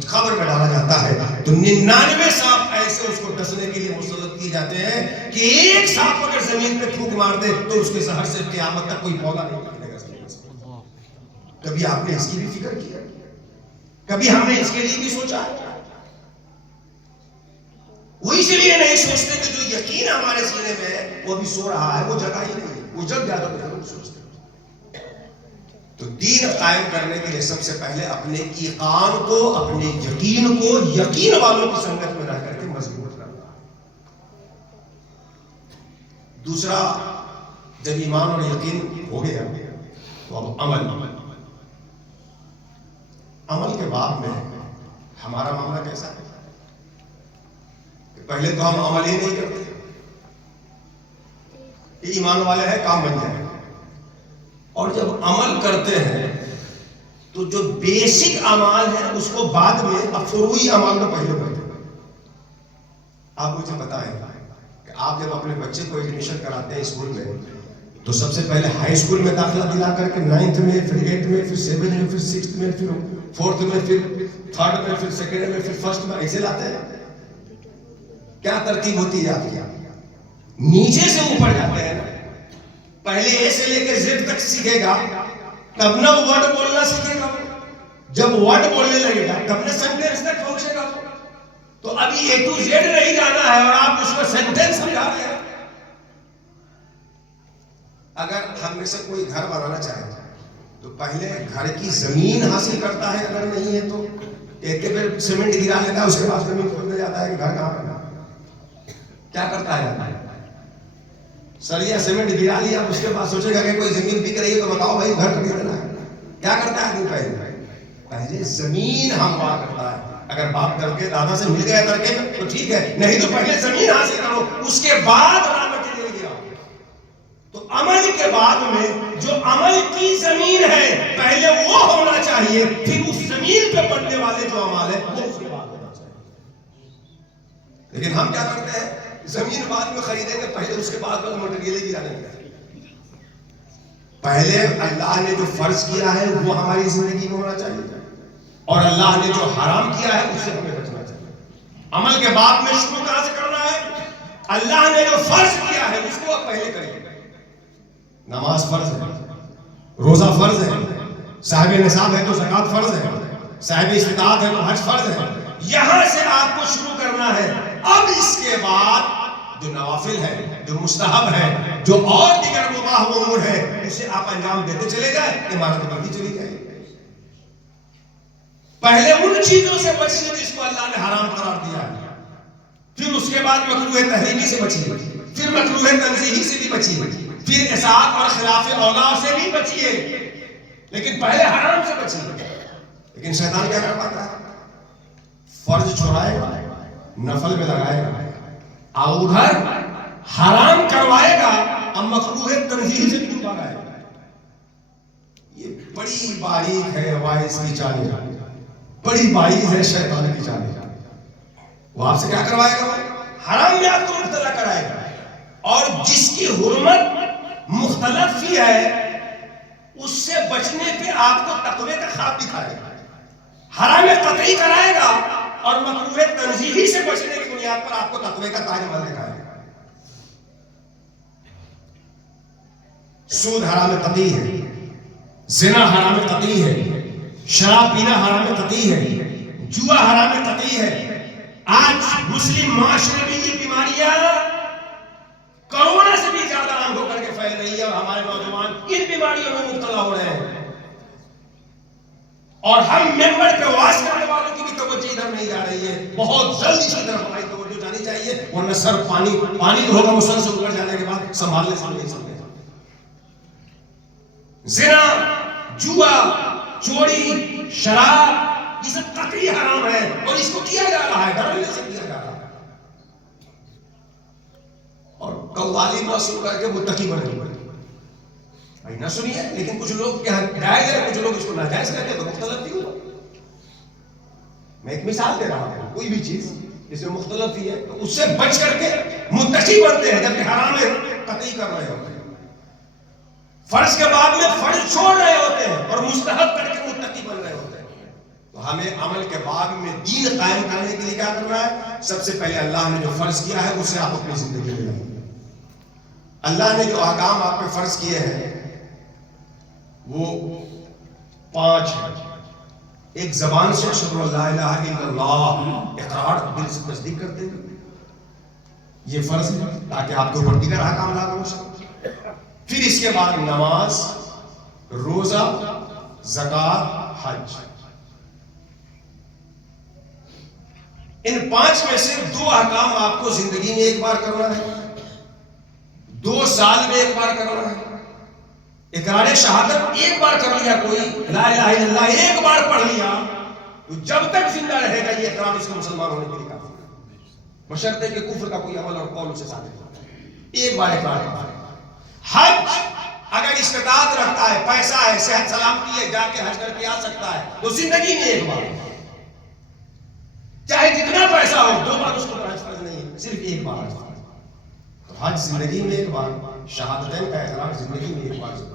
قبر میں ڈالا جاتا ہے تو 99 سانپ ایسے اس کو ڈسنے کے لیے مسلط کیے جاتے ہیں کہ ایک سانپ اگر زمین پہ پھونک مار دے تو اس کے زہر سے قیامت تک کوئی پودا نہیں نکلے گا. کبھی آپ نے اس کی بھی فکر کیا؟ کبھی ہم نے اس کے لیے بھی سوچا؟ وہ اس لیے نہیں سوچتے کہ جو یقین ہمارے سینے میں ہے وہ بھی سو رہا ہے, وہ جگہ ہی نہیں ہے, وہ جگ جاتا تو ضرور سوچتے. تو دین قائم کرنے کے لیے سب سے پہلے اپنے ایقان کو, اپنے یقین کو یقین والوں کی سنگت میں رہ کر کے مضبوط کرنا. دوسرا, جب ایمان اور یقین ہو گیا تو اب عمل کے بعد میں ہمارا معاملہ کیسا ہے؟ پہلے تو ہم عمل ہی نہیں کرتے، ایمان والے ہیں کام بن جائے، اور جب عمل کرتے ہیں تو جو بیسک اعمال ہے اس کو بعد میں، اب فروعی اعمال کو پہلے کرتے ہیں۔ آپ مجھے بتائیں کہ آپ جب اپنے بچے کو ایڈمیشن کراتے ہیں اسکول میں تو سب سے پہلے ہائی اسکول میں داخلہ دلا کر کے 9th میں، پھر 8th میں، پھر 7th میں، پھر 6th میں، پھر 4th میں، پھر 3rd میں، پھر 2nd میں، پھر 1st میں، ایسے لاتے ہیں؟ کیا ترتیب ہوتی ہے آپ کی؟ نیچے سے اوپر جاتے ہیں نا۔ پہلے اے سے لے کے زیڈ تک سیکھے گا، تب نہ ورڈ بولنا سیکھے گا۔ جب ورڈ بولنے لگے گا تب نہ سینٹینس تک پہنچے گا۔ تو ابھی اے ٹو زیڈ نہیں جانا ہے اور آپ اس کو سینٹینس سمجھا رہے ہیں۔ اگر ہم میں سے کوئی گھر بنانا چاہے تو پہلے گھر کی زمین حاصل کرتا ہے، اگر نہیں ہے تو ایک پھر سیمنٹ گرا لیتا ہے، اس کے بعد زمین کھودنے جاتا ہے کہ گھر کہاں بنا۔ کیا کرتا ہے؟ سریا سیمنٹ گرا لیا، اس کے بعد سوچے گا کہ کوئی زمین بک رہی ہے تو بتاؤ بھائی گھر خریدنا ہے۔ کیا کرتا ہے؟ پہلے زمین ہموار کرتا ہے۔ اگر باپ ترکے دادا سے مل گیا ترکے میں تو ٹھیک ہے، نہیں تو پہلے زمین حاصل کرو، اس کے بعد را مٹیریل گراؤ۔ تو عمل کے بعد میں جو عمل کی زمین ہے پہلے وہ ہونا چاہیے، پھر اس زمین پہ پڑنے والے جو عمل ہے وہ اس کے بعد ہونا چاہیے۔ لیکن ہم کیا کرتے ہیں؟ زمین بعد میں خریدیں گے، پہلے اس کے بعد مٹیریل گرانے گے۔ پہلے اللہ نے جو فرض کیا ہے وہ ہماری زندگی میں ہونا چاہیے، اور اللہ نے جو حرام کیا ہے اس سے ہمیں بچنا چاہیے۔ عمل کے بعد میں شروع کہاں سے کرنا ہے؟ اللہ نے جو فرض کیا ہے اس کو پہلے کریں۔ نماز فرض ہے، روزہ فرض ہے، صاحب نصاب ہے تو زکوٰۃ فرض ہے، صاحب استطاعت ہے تو حج فرض ہے۔ یہاں سے آپ کو شروع کرنا ہے۔ اب اس کے بعد جو نوافل ہے، جو مستحب ہے، جو اور دیگر مباح امور ہے، اسے آپ انجام دیتے چلے جائیں، عمارت بنتی چلی جائے۔ پہلے ان چیزوں سے بچیے جس کو اللہ نے حرام قرار دیا ہے، پھر اس کے بعد مکروہ تحریمی سے بچیے، پھر مکروہ تنزیہی سے بھی بچیے، پھر اساءت اور خلاف اولا سے بھی بچیے، لیکن پہلے حرام سے بچیے۔ لیکن شیطان کیا کر پاتا ہے؟ فرض چھوڑائے گا، نفل میں لگائے گا، اور ادھر حرام کروائے گا، اب مکروہ تنزیہی سے دور بھگائے گا۔ یہ بڑی باریک ہے وائس کی چالیں، بڑی باریک ہے شیطان کی چالیں۔ وہ آپ سے کیا کروائے گا؟ حرام میں آپ کو مبتلا کرائے گا، اور جس کی حرمت مختلف ہی ہے اس سے بچنے پہ آپ کو تقوی کا خواب دکھائے گا۔ حرام قطعی کرائے گا اور مکروہ تنزیہی سے بچنے کی بنیاد پر آپ کو تقوی کا تاج محل دکھائے گا۔ سود حرام قطعی ہے، زنا حرام قطعی ہے، شراب پینا حرام قطعی ہے، جوا حرام قطعی ہے۔ آج مسلم معاشرے میں یہ بیماریاں کرونا سے بھی زیادہ عام ہو کر کے پھیل رہی ہے، اور ہمارے نوجوان ان بیماریوں میں مبتلا ہو رہے ہیں، اور ہم ممبر پہ واعظ کرنے والوں کی بھی توجہ ادھر نہیں جا رہی ہے۔ بہت جلد اس کی طرف ہماری توجہ جانی چاہیے، ورنہ سر پانی تو ہوگا مسلسل سے اوپر جانے کے بعد سنبھالنے سے نہیں سکتے۔ زنا، جوا، چوری، شراب، یہ سب قطعی حرام ہے، اور اس کو کیا جا رہا ہے، ڈرنے سے کیا جا رہا ہے، اور قوالی معصوم کر کے متقی بنے۔ بھائی نہ سنیے، لیکن کچھ لوگ کیا جائز ہے، کچھ لوگ اس کو ناجائز کہتے ہیں، تو مختلف بھی ہوا۔ میں ایک مثال دے رہا ہوں، کوئی بھی چیز جس میں مختلف ہی ہے تو اس سے بچ کر کے متقی بنتے ہیں، جبکہ حرام ہے قطعی کر رہے ہوتے ہیں، فرض کے بعد میں فرض چھوڑ رہے ہوتے ہیں، اور مستحب کر کے متقی بن رہے ہوتے ہیں۔ تو ہمیں عمل کے بعد میں دین قائم کرنے کے لیے کیا کرنا ہے؟ سب سے پہلے اللہ نے جو فرض کیا ہے اسے آپ اپنی زندگی میں لائیں۔ اللہ نے جو احکام آپ پہ فرض کیے ہیں وہ 5 ہیں۔ ایک زبان سے اشہد ان لا الہ الا اللہ، اقرار دل سے تصدیق کرتے ہیں، یہ فرض ہے تاکہ آپ کے اوپر دیگر احکام لاگو ہو سکے۔ پھر اس کے بعد نماز، روزہ، زکوٰۃ، حج۔ ان 5 میں سے 2 احکام آپ کو زندگی میں ایک بار کرنا ہے، 2 سال میں ایک بار کرنا ہے، اقرار شہادت ایک بار کر لیا کوئی، لا الہ الا اللہ ایک بار پڑھ لیا، تو جب تک زندہ رہے گا یہ اقرار اس کے مسلمان ہونے کے لیے کافی ہے، بشرطے کہ کفر کا کوئی عمل اور قول اسے ثابت ہو، ایک بار اقرار کر لیا۔ حج اگر استطاعت رکھتا ہے، پیسہ ہے، صحت سلامتی ہے، جا کے حج کر کے آ سکتا ہے، تو زندگی میں ایک بار، چاہے جتنا پیسہ ہو، 2 بار اس کو حج فرض نہیں ہے، صرف ایک بار حج فرض۔ تو حج زندگی میں ایک بار، شہادتین کا اقرار زندگی میں ایک بار،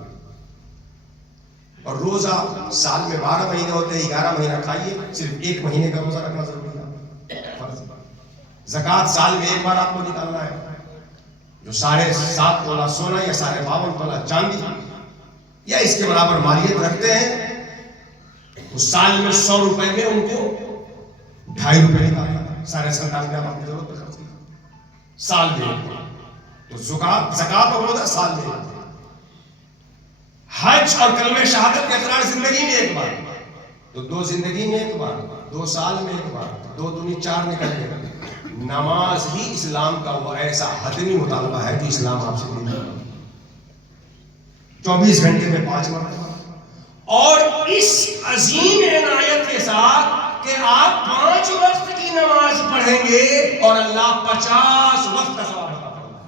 اور روزہ سال میں 12 مہینے ہوتے ہیں، 11 مہینہ کھائیے، صرف 1 مہینے کا روزہ رکھنا ضروری ہے، فرض۔ زکوٰۃ سال میں ایک بار آپ کو نکالنا ہے، جو 7.5 تولہ سونا یا 52.5 تولہ چاندی یا اس کے برابر مالیت رکھتے ہیں، اس سال میں 100 روپے میں ان کو 2.5 روپے نکالنا ہے، 97.5 آپ اپنی ضرورت پہ خرچ کیجیے سال میں۔ تو زکوٰۃ اور روزہ سال میں، حج اور کلمہ شہادت کا اقرار زندگی میں ایک بار، تو 2 زندگی میں ایک بار، 2 سال میں ایک بار، 2 دونی 4 نکل گئے۔ نماز ہی اسلام کا وہ ایسا حتمی مطالبہ ہے کہ اسلام آپ سے نہیں ہے، 24 گھنٹے میں 5 مرتبہ، اور اس عظیم عنایت کے ساتھ کہ آپ 5 وقت کی نماز پڑھیں گے اور اللہ 50 وقت کا ثواب عطا فرمائے۔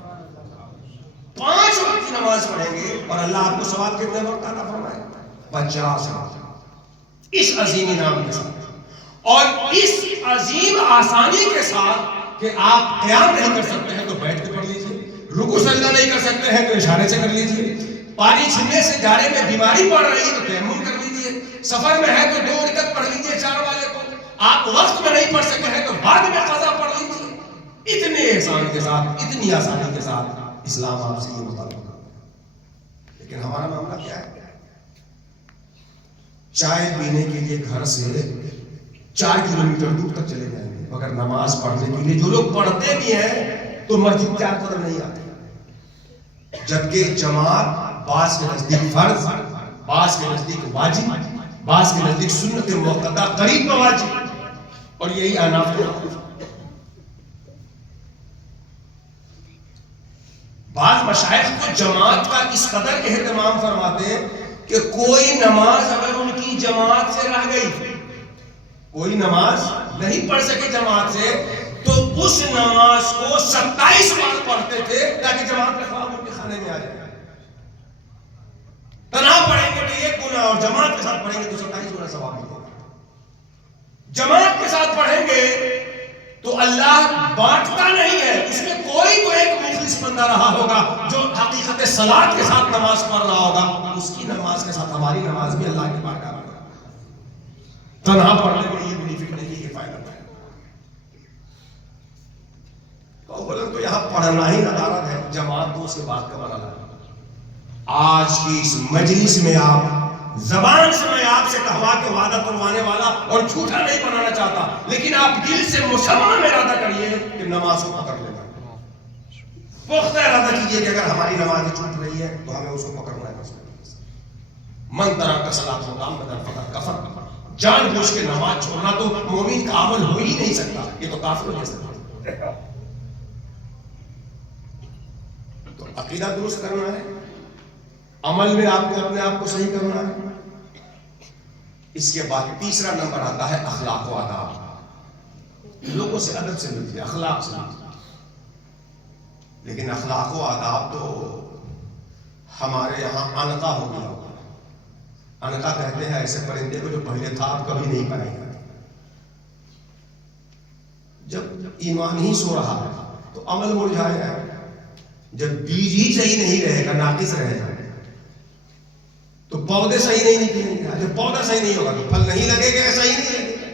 5 وقت کی نماز پڑھیں گے اور اللہ آپ کو ثواب کتنے وقت عطا فرمائے؟ 50 وقت، اس عظیم انعام کے ساتھ، اور اس عظیم آسانی کے ساتھ کہ آپ قیام نہیں کر سکتے ہیں تو بیٹھ کے پڑھ لیجئے، رکوع سجدہ نہیں کر سکتے ہیں تو اشارے سے کر لیجئے، پانی چھننے سے جانے میں بیماری پڑ رہی ہے تو تیمم کر لیجئے، سفر میں ہے تو 2 رکعت پڑھ لیجئے 4 والے کو، آپ وقت میں نہیں پڑھ سکتے ہیں تو بعد میں قضا پڑھ لیجئے۔ اتنے احسان کے ساتھ، اتنی آسانی کے ساتھ اسلام آپ سے یہ مطالبہ کرتا ہے۔ لیکن ہمارا معاملہ کیا ہے؟ چائے پینے کے لیے گھر سے 4 کلومیٹر دور تک چلے جائیں گے، مگر نماز پڑھنے کے لیے جو لوگ پڑھتے بھی ہیں تو مسجد 4 قدم نہیں آتے، جبکہ جماعت بعض کے نزدیک فرض، بعض کے نزدیک واجب، بعض کے نزدیک سنت موقدہ قریب واجب، اور یہی احناف کے بعض مشائخ کو جماعت کا اس قدر اہتمام فرماتے ہیں کہ کوئی نماز اگر ان کی جماعت سے رہ گئی، کوئی نماز نہیں پڑھ سکے جماعت سے، تو اس نماز کو 27 بار پڑھتے تھے تاکہ جماعت کا ثواب ان کے کھانے میں آ جائے۔ تنہا پڑھیں گے تو 1 گنا، اور جماعت کے ساتھ پڑھیں گے تو 27 گنا ثواب ملے گا۔ جماعت کے ساتھ پڑھیں گے تو اللہ بانٹتا نہیں ہے، اس میں کوئی تو ایک مخلص بندہ رہا ہوگا جو حقیقت صلاۃ کے ساتھ نماز پڑھ رہا ہوگا، اس کی نماز کے ساتھ ہماری نماز بھی اللہ کی بارگاہ میں تنہا پڑھنے میں یہ بینیفٹ نہیں ہے، یہ فائدہ ہے۔ تو بولے تو یہاں پڑھنا ہی ندارت ہے، جماعت تو اس کے بعد کا مرحلہ ہے۔ آج کی اس مجلس میں آپ زبان سے میں آپ سے کہوا کے وعدہ کروانے والا اور جھوٹا نہیں بنانا چاہتا، لیکن آپ دل سے مصمم ارادہ کریے کہ نماز کو پکڑ لینا، پختہ ارادہ کیجئے کہ اگر ہماری نماز چھوٹ رہی ہے تو ہمیں اس کو پکڑنا ہے۔ من ترک الصلاۃ متعمدا فقد کفر، جان بوجھ کے نماز چھوڑنا تو مومن کا عمل ہو ہی نہیں سکتا، یہ تو کافر ہو سکتا۔ تو عقیدہ درست کرنا ہے، عمل میں آپ کو اپنے آپ کو صحیح کرنا ہے۔ اس کے بعد تیسرا نمبر آتا ہے اخلاق و آداب، لوگوں سے ادب سے ملتے، اخلاق سے ملتے۔ لیکن اخلاق و آداب تو ہمارے یہاں انقا ہو گیا ہوگا۔ انقا کہتے ہیں ایسے پرندے کو جو پہلے تھا اب کبھی نہیں پائے گا۔ جب ایمان ہی سو رہا ہے تو عمل مرجھائے گا، جب بیج ہی صحیح نہیں رہے گا، ناقص رہے گا، تو پودے صحیح نہیں نکلیں گے، جب پودا صحیح نہیں ہوگا تو پھل نہیں لگے گا، صحیح نہیں لگے گا۔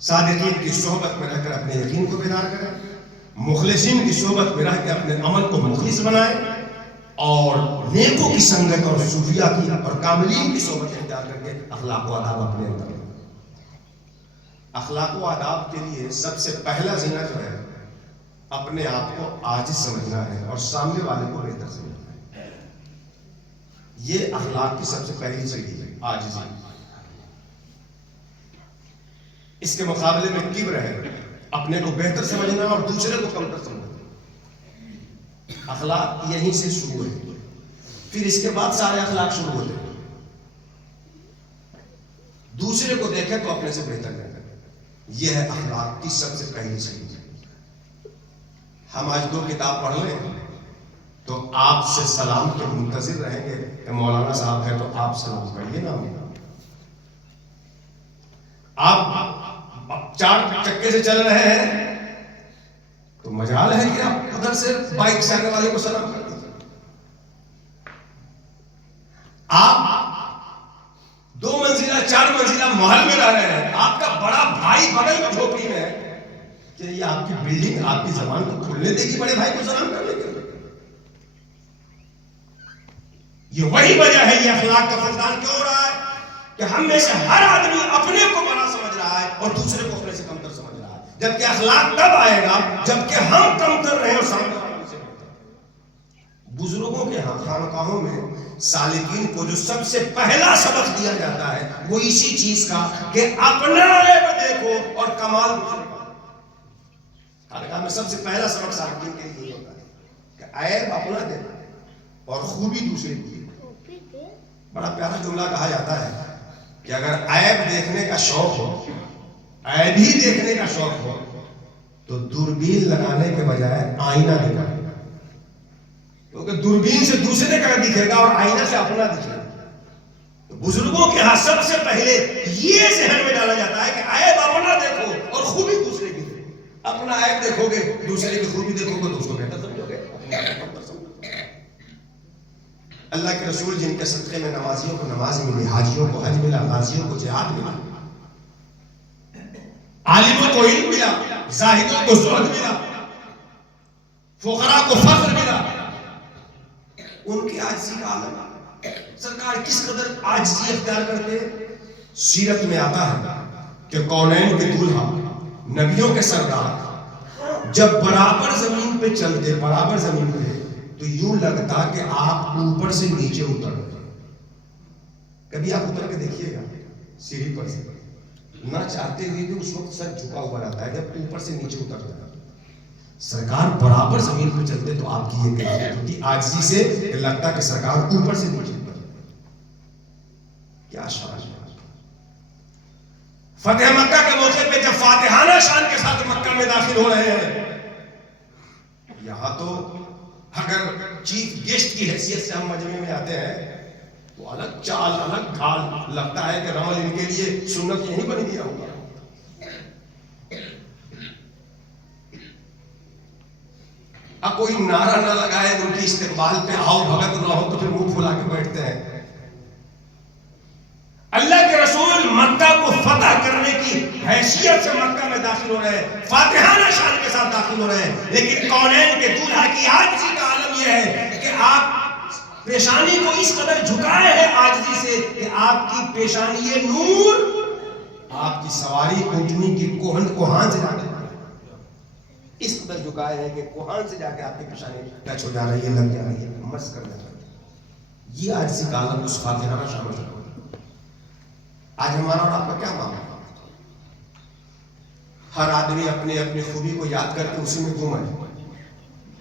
صادقین کی صحبت میں رہ کر اپنے یقین کو بیدار کریں، مخلصین کی صحبت میں رہ کے اپنے عمل کو مخلص بنائیں، اور نیکوں کی سنگت اور صوفیاء کی اور کاملین کی صحبت اختیار کر کے اخلاق و آداب اپنے اندر۔ اخلاق و آداب کے لیے سب سے پہلا زینہ جو ہے اپنے آپ کو عاجز سمجھنا ہے اور سامنے والے کو بہتر سمجھنا ہے۔ یہ اخلاق کی سب سے پہلی سیڑھی ہے، عاجزی۔ اس کے مقابلے میں کبر ہے، اپنے کو بہتر سمجھنا اور دوسرے کو کمتر سمجھنا۔ اخلاق یہیں سے شروع ہے۔ پھر اس کے بعد سارے اخلاق شروع ہوتے ہیں. دوسرے کو دیکھے تو اپنے سے بہتر کرے. یہ ہے اخلاق کی سب سے پہلی چیز. ہم آج 2 کتاب پڑھ لیں تو آپ سے سلام کے منتظر رہیں گے کہ مولانا صاحب ہے تو آپ سلام پڑھیے نا. آپ 4 چکے سے چل رہے ہیں تو مجال ہے کہ آپ ادھر سے بائک سے آنے والے کو سلام کر دیجیے. آپ 2 منزلہ 4 منزلہ محل میں رہ رہے ہیں, آپ کا بڑا بھائی بغل میں جھوپڑی میں ہے, کہ یہ آپ کی بلڈنگ آپ کی زبان کو کھلنے دے گی بڑے بھائی کو سلام کرنے کے لیے؟ یہ وہی وجہ ہے یہ اخلاق کا فقدان کیوں ہو رہا ہے کہ ہم میں سے ہر آدمی اپنے کو بڑا سمجھ رہا ہے اور دوسرے کو اپنے سے کمتر سمجھ رہا ہے. جبکہ اخلاق تب آئے گا جبکہ ہم کمتر رہیں اور سامنے والے سے بہتر. بزرگوں کے خانقاہوں میں سالکین کو جو سب سے پہلا سبق دیا جاتا ہے وہ اسی چیز کا کہ اپنا عیب دیکھو اور کمال دوسرے کا. خانقاہ میں سب سے پہلا سبق سالکین کے لیے ہوتا ہے کہ عیب اپنا دیکھو اور خوبی دوسرے کی. بڑا پیارا جملہ کہا جاتا ہے کہ اگر عیب دیکھنے کا شوق ہو, عیب ہی دیکھنے کا شوق ہو تو دوربین لگانے کے بجائے آئینہ دکھا, کیونکہ دوربین سے دوسرے کا دکھے گا اور آئینہ سے اپنا دکھے گا. تو بزرگوں کے ہاں سب سے پہلے یہ ذہن میں ڈالا جاتا ہے کہ عیب اپنا دیکھو اور خوبی دوسرے کی دیکھو. اپنا عیب دیکھو گے, دوسرے کی خوبی دیکھو گے تو اس کو بہتر سمجھو گے. اللہ کے رسول جن کے صدقے میں نمازیوں کو نماز ملی, حاجیوں کو حج ملا, غازیوں کو جہاد ملا, عالموں کو علم ملا, زاہدوں کو زہد ملا, فقراء کو فقر ملا, ان کی عاجزی کا عالم. سرکار کس قدر عاجزی اختیار کرتے ہیں. سیرت میں آتا ہے کہ کونین کے دولہا, نبیوں کے سردار جب برابر زمین پہ چلتے, برابر زمین پہ, تو یوں لگتا کہ آپ اوپر سے نیچے اتر رہے. کبھی آپ اتر کے دیکھیے گا سیڑھی پر سے, نہ چاہتے ہوئے بھی اس وقت سر جھکا ہوا رہتا ہے جب اوپر سے نیچے اترتا ہے. سرکار برابر زمین پہ چلتے تو آپ کی یہ کیفیت ہوتی عاجزی سے کہ لگتا کہ سرکار اوپر سے نیچے اتر. کیا شان ہے. فتح مکہ کے موقع پہ جب فاتحانہ شان کے ساتھ مکہ میں داخل ہو رہے ہیں, یہاں تو اگر چیف گیسٹ کی حیثیت سے ہم مجمع میں آتے ہیں تو الگ چال, الگ ڈھال, لگتا ہے کہ رمل ان کے لیے سنت یہیں بن گیا ہوگا. اب کوئی نعرہ نہ لگائے ان کی استقبال پہ آؤ بھگت نہ ہو تو پھر منہ پھلا کے بیٹھتے ہیں. اللہ کے رسول مکہ کو فتح کرنے کی حیثیت سے مکہ میں داخل ہو رہے ہیں, فاتحانہ شان کے ساتھ داخل ہو رہے ہیں, لیکن کونین کے دولہا کی عاجزی کا عالم یہ ہے کہ آپ پیشانی کو اس قدر جھکائے ہیں عاجزی سے کہ آپ کی پیشانی نور, آپ کی سواری اونٹنی کی کوہان سے جا کے اس قدر جھکائے ہیں کہ کوہان سے جا کے آپ کی پیشانی ٹچ ہو جا رہی ہے, لگ جا رہی ہے, مس کر جا رہی ہے. یہ عاجزی کا عالم اس فاتحانہ شان میں. آج ہمارا اور آپ کا کیا معاملہ ہے؟ ہر آدمی اپنے اپنے خوبی کو یاد کر کے اسی میں گم ہے.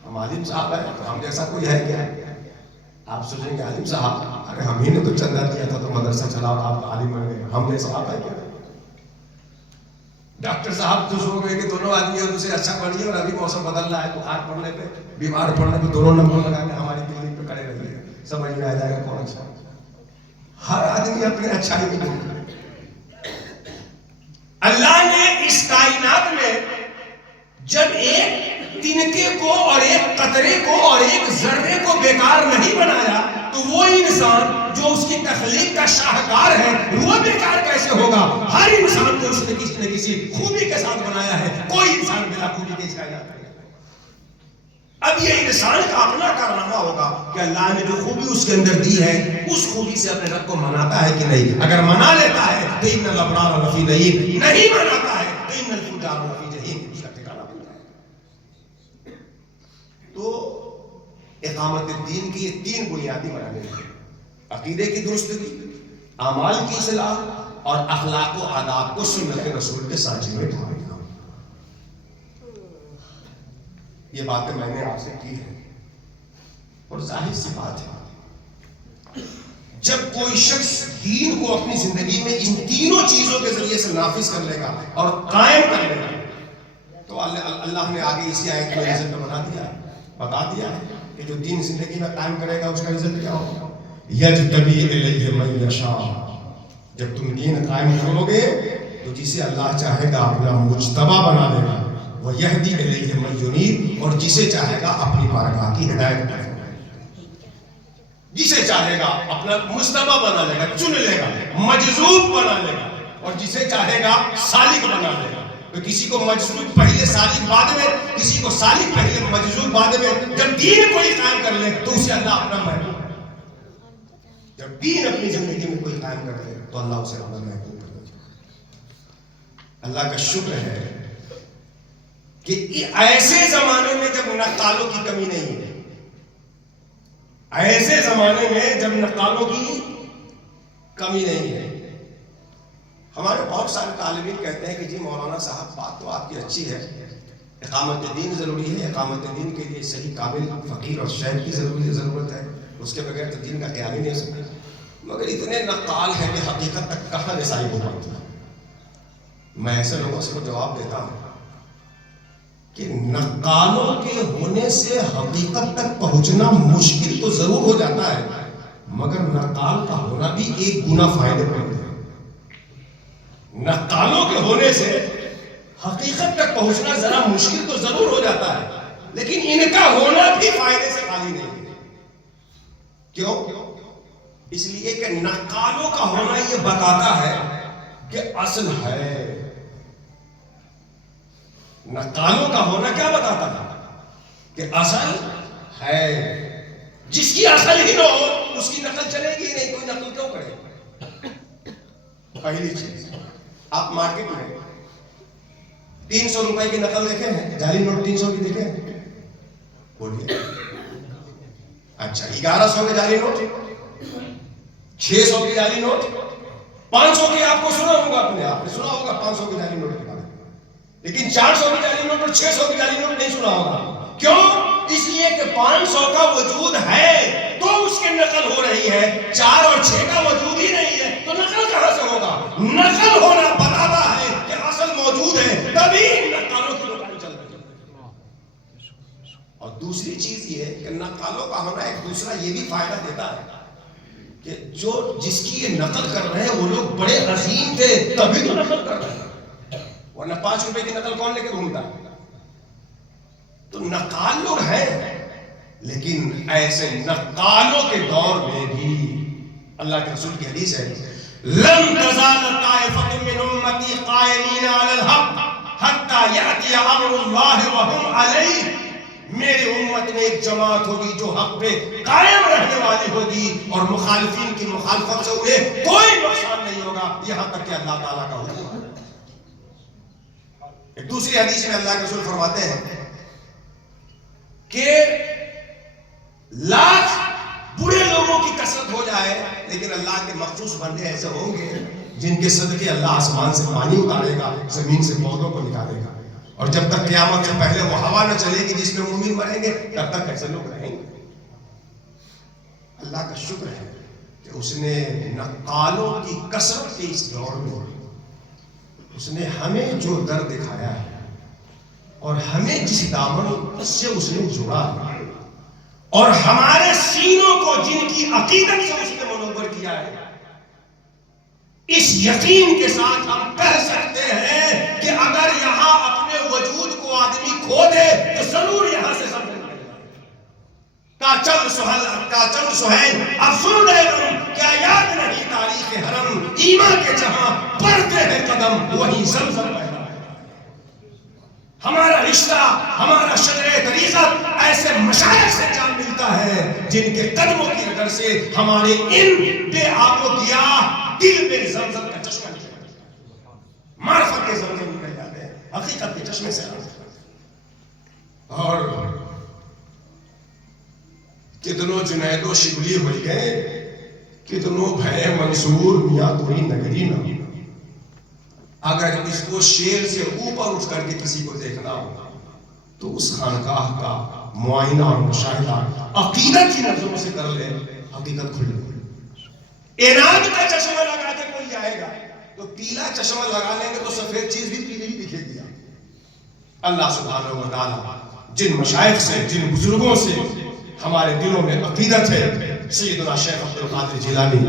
ہم عالم صاحب ہیں تو ہم جیسا کوئی ہے کیا ہے؟ آپ سوچیں گے عالم صاحب, ارے ہم ہی نے تو چندہ کیا تھا تو مدرسہ چلا اور آپ عالم بن گئے, ہم جیسا آپ ہے کیا؟ ڈاکٹر صاحب تو سو گئے کہ دونوں آدمی اور اسے اچھا پڑھیے, اور ابھی موسم بدل رہا ہے, بخار پڑنے پہ, بیمار پڑنے پہ دونوں نمبر لگا کے ہماری کلینک پہ کھڑے رہیے, سمجھ میں آ جائے گا کون اچھا. ہر آدمی اپنے اچھائی کو دیکھتا ہے. اللہ نے اس کائنات میں جب ایک تنکے کو اور ایک قطرے کو اور ایک ذرے کو بیکار نہیں بنایا تو وہ انسان جو اس کی تخلیق کا شاہکار ہے وہ بیکار کیسے ہوگا؟ ہر انسان کو اس نے کسی نہ کسی خوبی کے ساتھ بنایا ہے, کوئی انسان بلا خوبی کے اس کائنات میں. اب یہ انسان کا اپنا کارنامہ ہوگا کہ اللہ نے جو خوبی اس کے اندر دی ہے اس خوبی سے اپنے رب کو مناتا ہے کہ نہیں. اگر منا لیتا ہے تو ان الابرار لفی نعیم, نہیں مناتا ہے تو ان الفجار لفی جحیم, اس کا ٹھکانہ بنتا ہے. تو اقامت الدین کی یہ 3 بنیادی معنی ہیں: عقیدے کی درستگی, اعمال کی اصلاح اور اخلاق و آداب کو سنت رسول کے سانچے میں ڈھالنا. یہ باتیں میں نے آپ سے کی ہیں اور ظاہر سی بات ہے جب کوئی شخص دین کو اپنی زندگی میں ان تینوں چیزوں کے ذریعے سے نافذ کر لے گا اور قائم کر لے گا تو اللہ نے آگے اسی آیت میں رزلٹ بتا دیا کہ جو دین زندگی میں قائم کرے گا اس کا رزلٹ کیا ہوگا. یجتبی الیہ من یشاء. جب تم دین قائم کرو گے تو جسے اللہ چاہے گا اپنا مجتبی بنا لے گا. ویہدی الیہ من ینیب. اور جسے چاہے گا اپنی بارگاہ کی ہدایت کرے گا. جسے چاہے گا اپنا مجتبی بنا لے گا, چن لے گا, مجذوب بنا لے گا. اور جسے چاہے گا سالک بنا لے گا. تو کسی کو مجذوب پہلے سالک بعد میں, کسی کو سالک پہلے مجذوب بعد میں. جب دین کوئی قائم کر لے تو اسے اللہ اپنا محبوب, جب دین اپنی زندگی میں کوئی قائم کر لے تو اللہ اسے اپنا محبوب کر دے. اللہ کا شکر ہے کہ ایسے زمانے میں جب نقالوں کی کمی نہیں ہے, ایسے زمانے میں جب نقالوں کی کمی نہیں ہے. ہمارے بہت سارے طالب علم کہتے ہیں کہ جی مولانا صاحب بات تو آپ کی اچھی ہے, اقامت دین ضروری ہے, اقامت دین کے لیے صحیح قابل فقیر اور شیخ کی ضرورت ہے, اس کے بغیر تو دین کا قیام ہی نہیں ہو سکتا. مگر اتنے نقال ہیں کہ حقیقت تک کہاں رسائی ہو پاتی ہے. میں ایسے لوگوں سے جواب دیتا ہوں کہ نقالوں کے ہونے سے حقیقت تک پہنچنا مشکل تو ضرور ہو جاتا ہے, مگر نقال کا ہونا بھی ایک گنا فائدے مند ہے. نقالوں کے ہونے سے حقیقت تک پہنچنا ذرا مشکل تو ضرور ہو جاتا ہے, لیکن ان کا ہونا بھی فائدے سے خالی نہیں ہے. کیوں؟ اس لیے کہ نقالوں کا ہونا یہ بتاتا ہے کہ اصل ہے. نقالوں کا ہونا کیا بتاتا ہے کہ اصل ہے. جس کی اصل ہی نہ ہو اس کی نقل چلے گی نہیں, کوئی نقل کیوں کرے. پہلی چیز, آپ مارکیٹ میں 300 روپے کی نقل دیکھے ہیں, جعلی نوٹ 300 کی دیکھے ہیں, بولیے. اچھا 1100 کے جعلی نوٹ, 600 کے جعلی نوٹ, 500 کے آپ کو سنا ہوگا, اپنے آپ نے سنا ہوگا 500 کے جعلی نوٹ کے بارے میں, لیکن 400 کے جعلی نوٹ اور 600 کے جعلی نوٹ نہیں سنا ہوگا. کیوں؟ اس لیے کہ 500 کا وجود ہے تو اس کی نقل ہو رہی ہے, 4 اور 6 کا وجود ہی نہیں ہے تو نقل کہاں سے ہوگا. نقل ہونا بتاتا ہے کہ اصل موجود ہے, تبھی نقالوں کی دکان چل رہی ہے. اور دوسری چیز یہ ہے کہ نقالوں کا ہونا ایک دوسرا یہ بھی فائدہ دیتا ہے کہ جو جس کی یہ نقل کر رہے ہیں وہ لوگ بڑے عظیم تھے تبھی تو نقل کر رہے ہیں, ورنہ 5 روپے کی نقل کون لے کے گھومتا ہے. تو نقال لوگ ہیں, لیکن ایسے نقالوں کے دور میں بھی اللہ کے رسول کی حدیث ہے, لن تزال طائفة من امتی قائمین علی الحق حتی یأتی امر اللہ وهم علیہ. میری امت میں ایک جماعت ہوگی جو حق پہ قائم رہنے والی ہوگی اور مخالفین کی مخالفت سے انہیں کوئی نقصان نہیں ہوگا یہاں تک کہ اللہ تعالیٰ کا حکم. ایک دوسری حدیث میں اللہ کے رسول فرماتے ہیں کہ لاکھ برے لوگوں کی کثرت ہو جائے لیکن اللہ کے مخصوص بندے ایسے ہوں گے جن کے صدقے اللہ آسمان سے پانی اتارے گا, زمین سے پودوں کو نکالے گا. اور جب تک قیامت سے پہلے وہ ہوا نہ چلے گی جس میں مومن مریں گے تب تک ایسے لوگ رہیں گے. اللہ کا شکر ہے کہ اس نے نقالوں کی کثرت کے اس دور میں اس نے ہمیں جو در دکھایا ہے اور ہمیں جس دامن سے اس نے جڑا اور ہمارے سینوں کو جن کی عقیدت سے اس نے منور کیا ہے, اس یقین کے ساتھ ہم کہہ سکتے ہیں کہ اگر یہاں اپنے وجود کو آدمی کھو دے تو ضرور یہاں سے سب کاچل سہیل افسر دہرم, کیا یاد نہیں تاریخ حرم, ایمان کے جہاں بڑھتے ہیں قدم وہیں زمزم پیدا ہے. ہمارا رشتہ, ہمارا شجرے طریقت ایسے مشائخ سے جان ملتا ہے جن کے قدموں کی وجہ سے ہمارے ان بے آب و گیاہ دل میں زمزم کا چشمہ نکل جاتا ہے, معرفت کے زمزم نکل جاتے ہیں, حقیقت کے چشمے سے. اور کتنوں جنید و شبلی ہوئی گئے, کتنوں بھے منصور میاں توئی نگری نہ. اگر اس کو شیر سے اوپر اٹھ کر کے کسی کو دیکھنا ہوگا تو اس خانقاہ کا معائنہ اور مشاہدہ عقیدت کی نظروں سے کر لے, حقیقت کھل عناد کا چشمہ لگا کے کوئی جائے گا تو پیلا چشمہ لگا لیں گے تو سفید چیز بھی پیلی ہی دکھے گی. اللہ سبحانہ و تعالیٰ جن مشائخ سے، جن بزرگوں سے ہمارے دلوں میں عقیدت ہے، سیدنا شیخ عبد القادر جیلانی،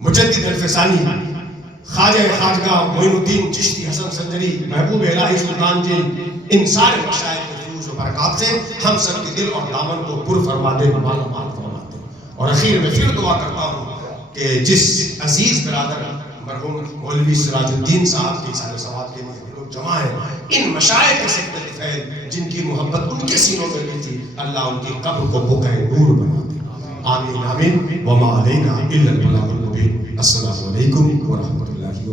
مجدد الفسانی، خواجہ خواجگاہ معین الدین چشتی حسن سنجری، محبوب الہی سلطان جی، ان سارے مشائخ کے فیوز و برکات سے ہم سب کے دل اور دامن کو پر فرما دے، مالا مال فرما دے. اور اخیر میں پھر دعا کرتا ہوں کہ جس عزیز برادر مرحوم مولوی سراج الدین صاحب کی سارے ثواب کے لیے ہم لوگ جمع ہیں، ان مشائخ کے سکتے فیض جن کی محبت ان کے سینوں میں بھی تھی، اللہ ان کی قبر کو بقع نور بنا دے. آمین آمین. وما علینا الا البلاغ المبین. السلام علیکم ورحمۃ اللہ وبرکاتہ.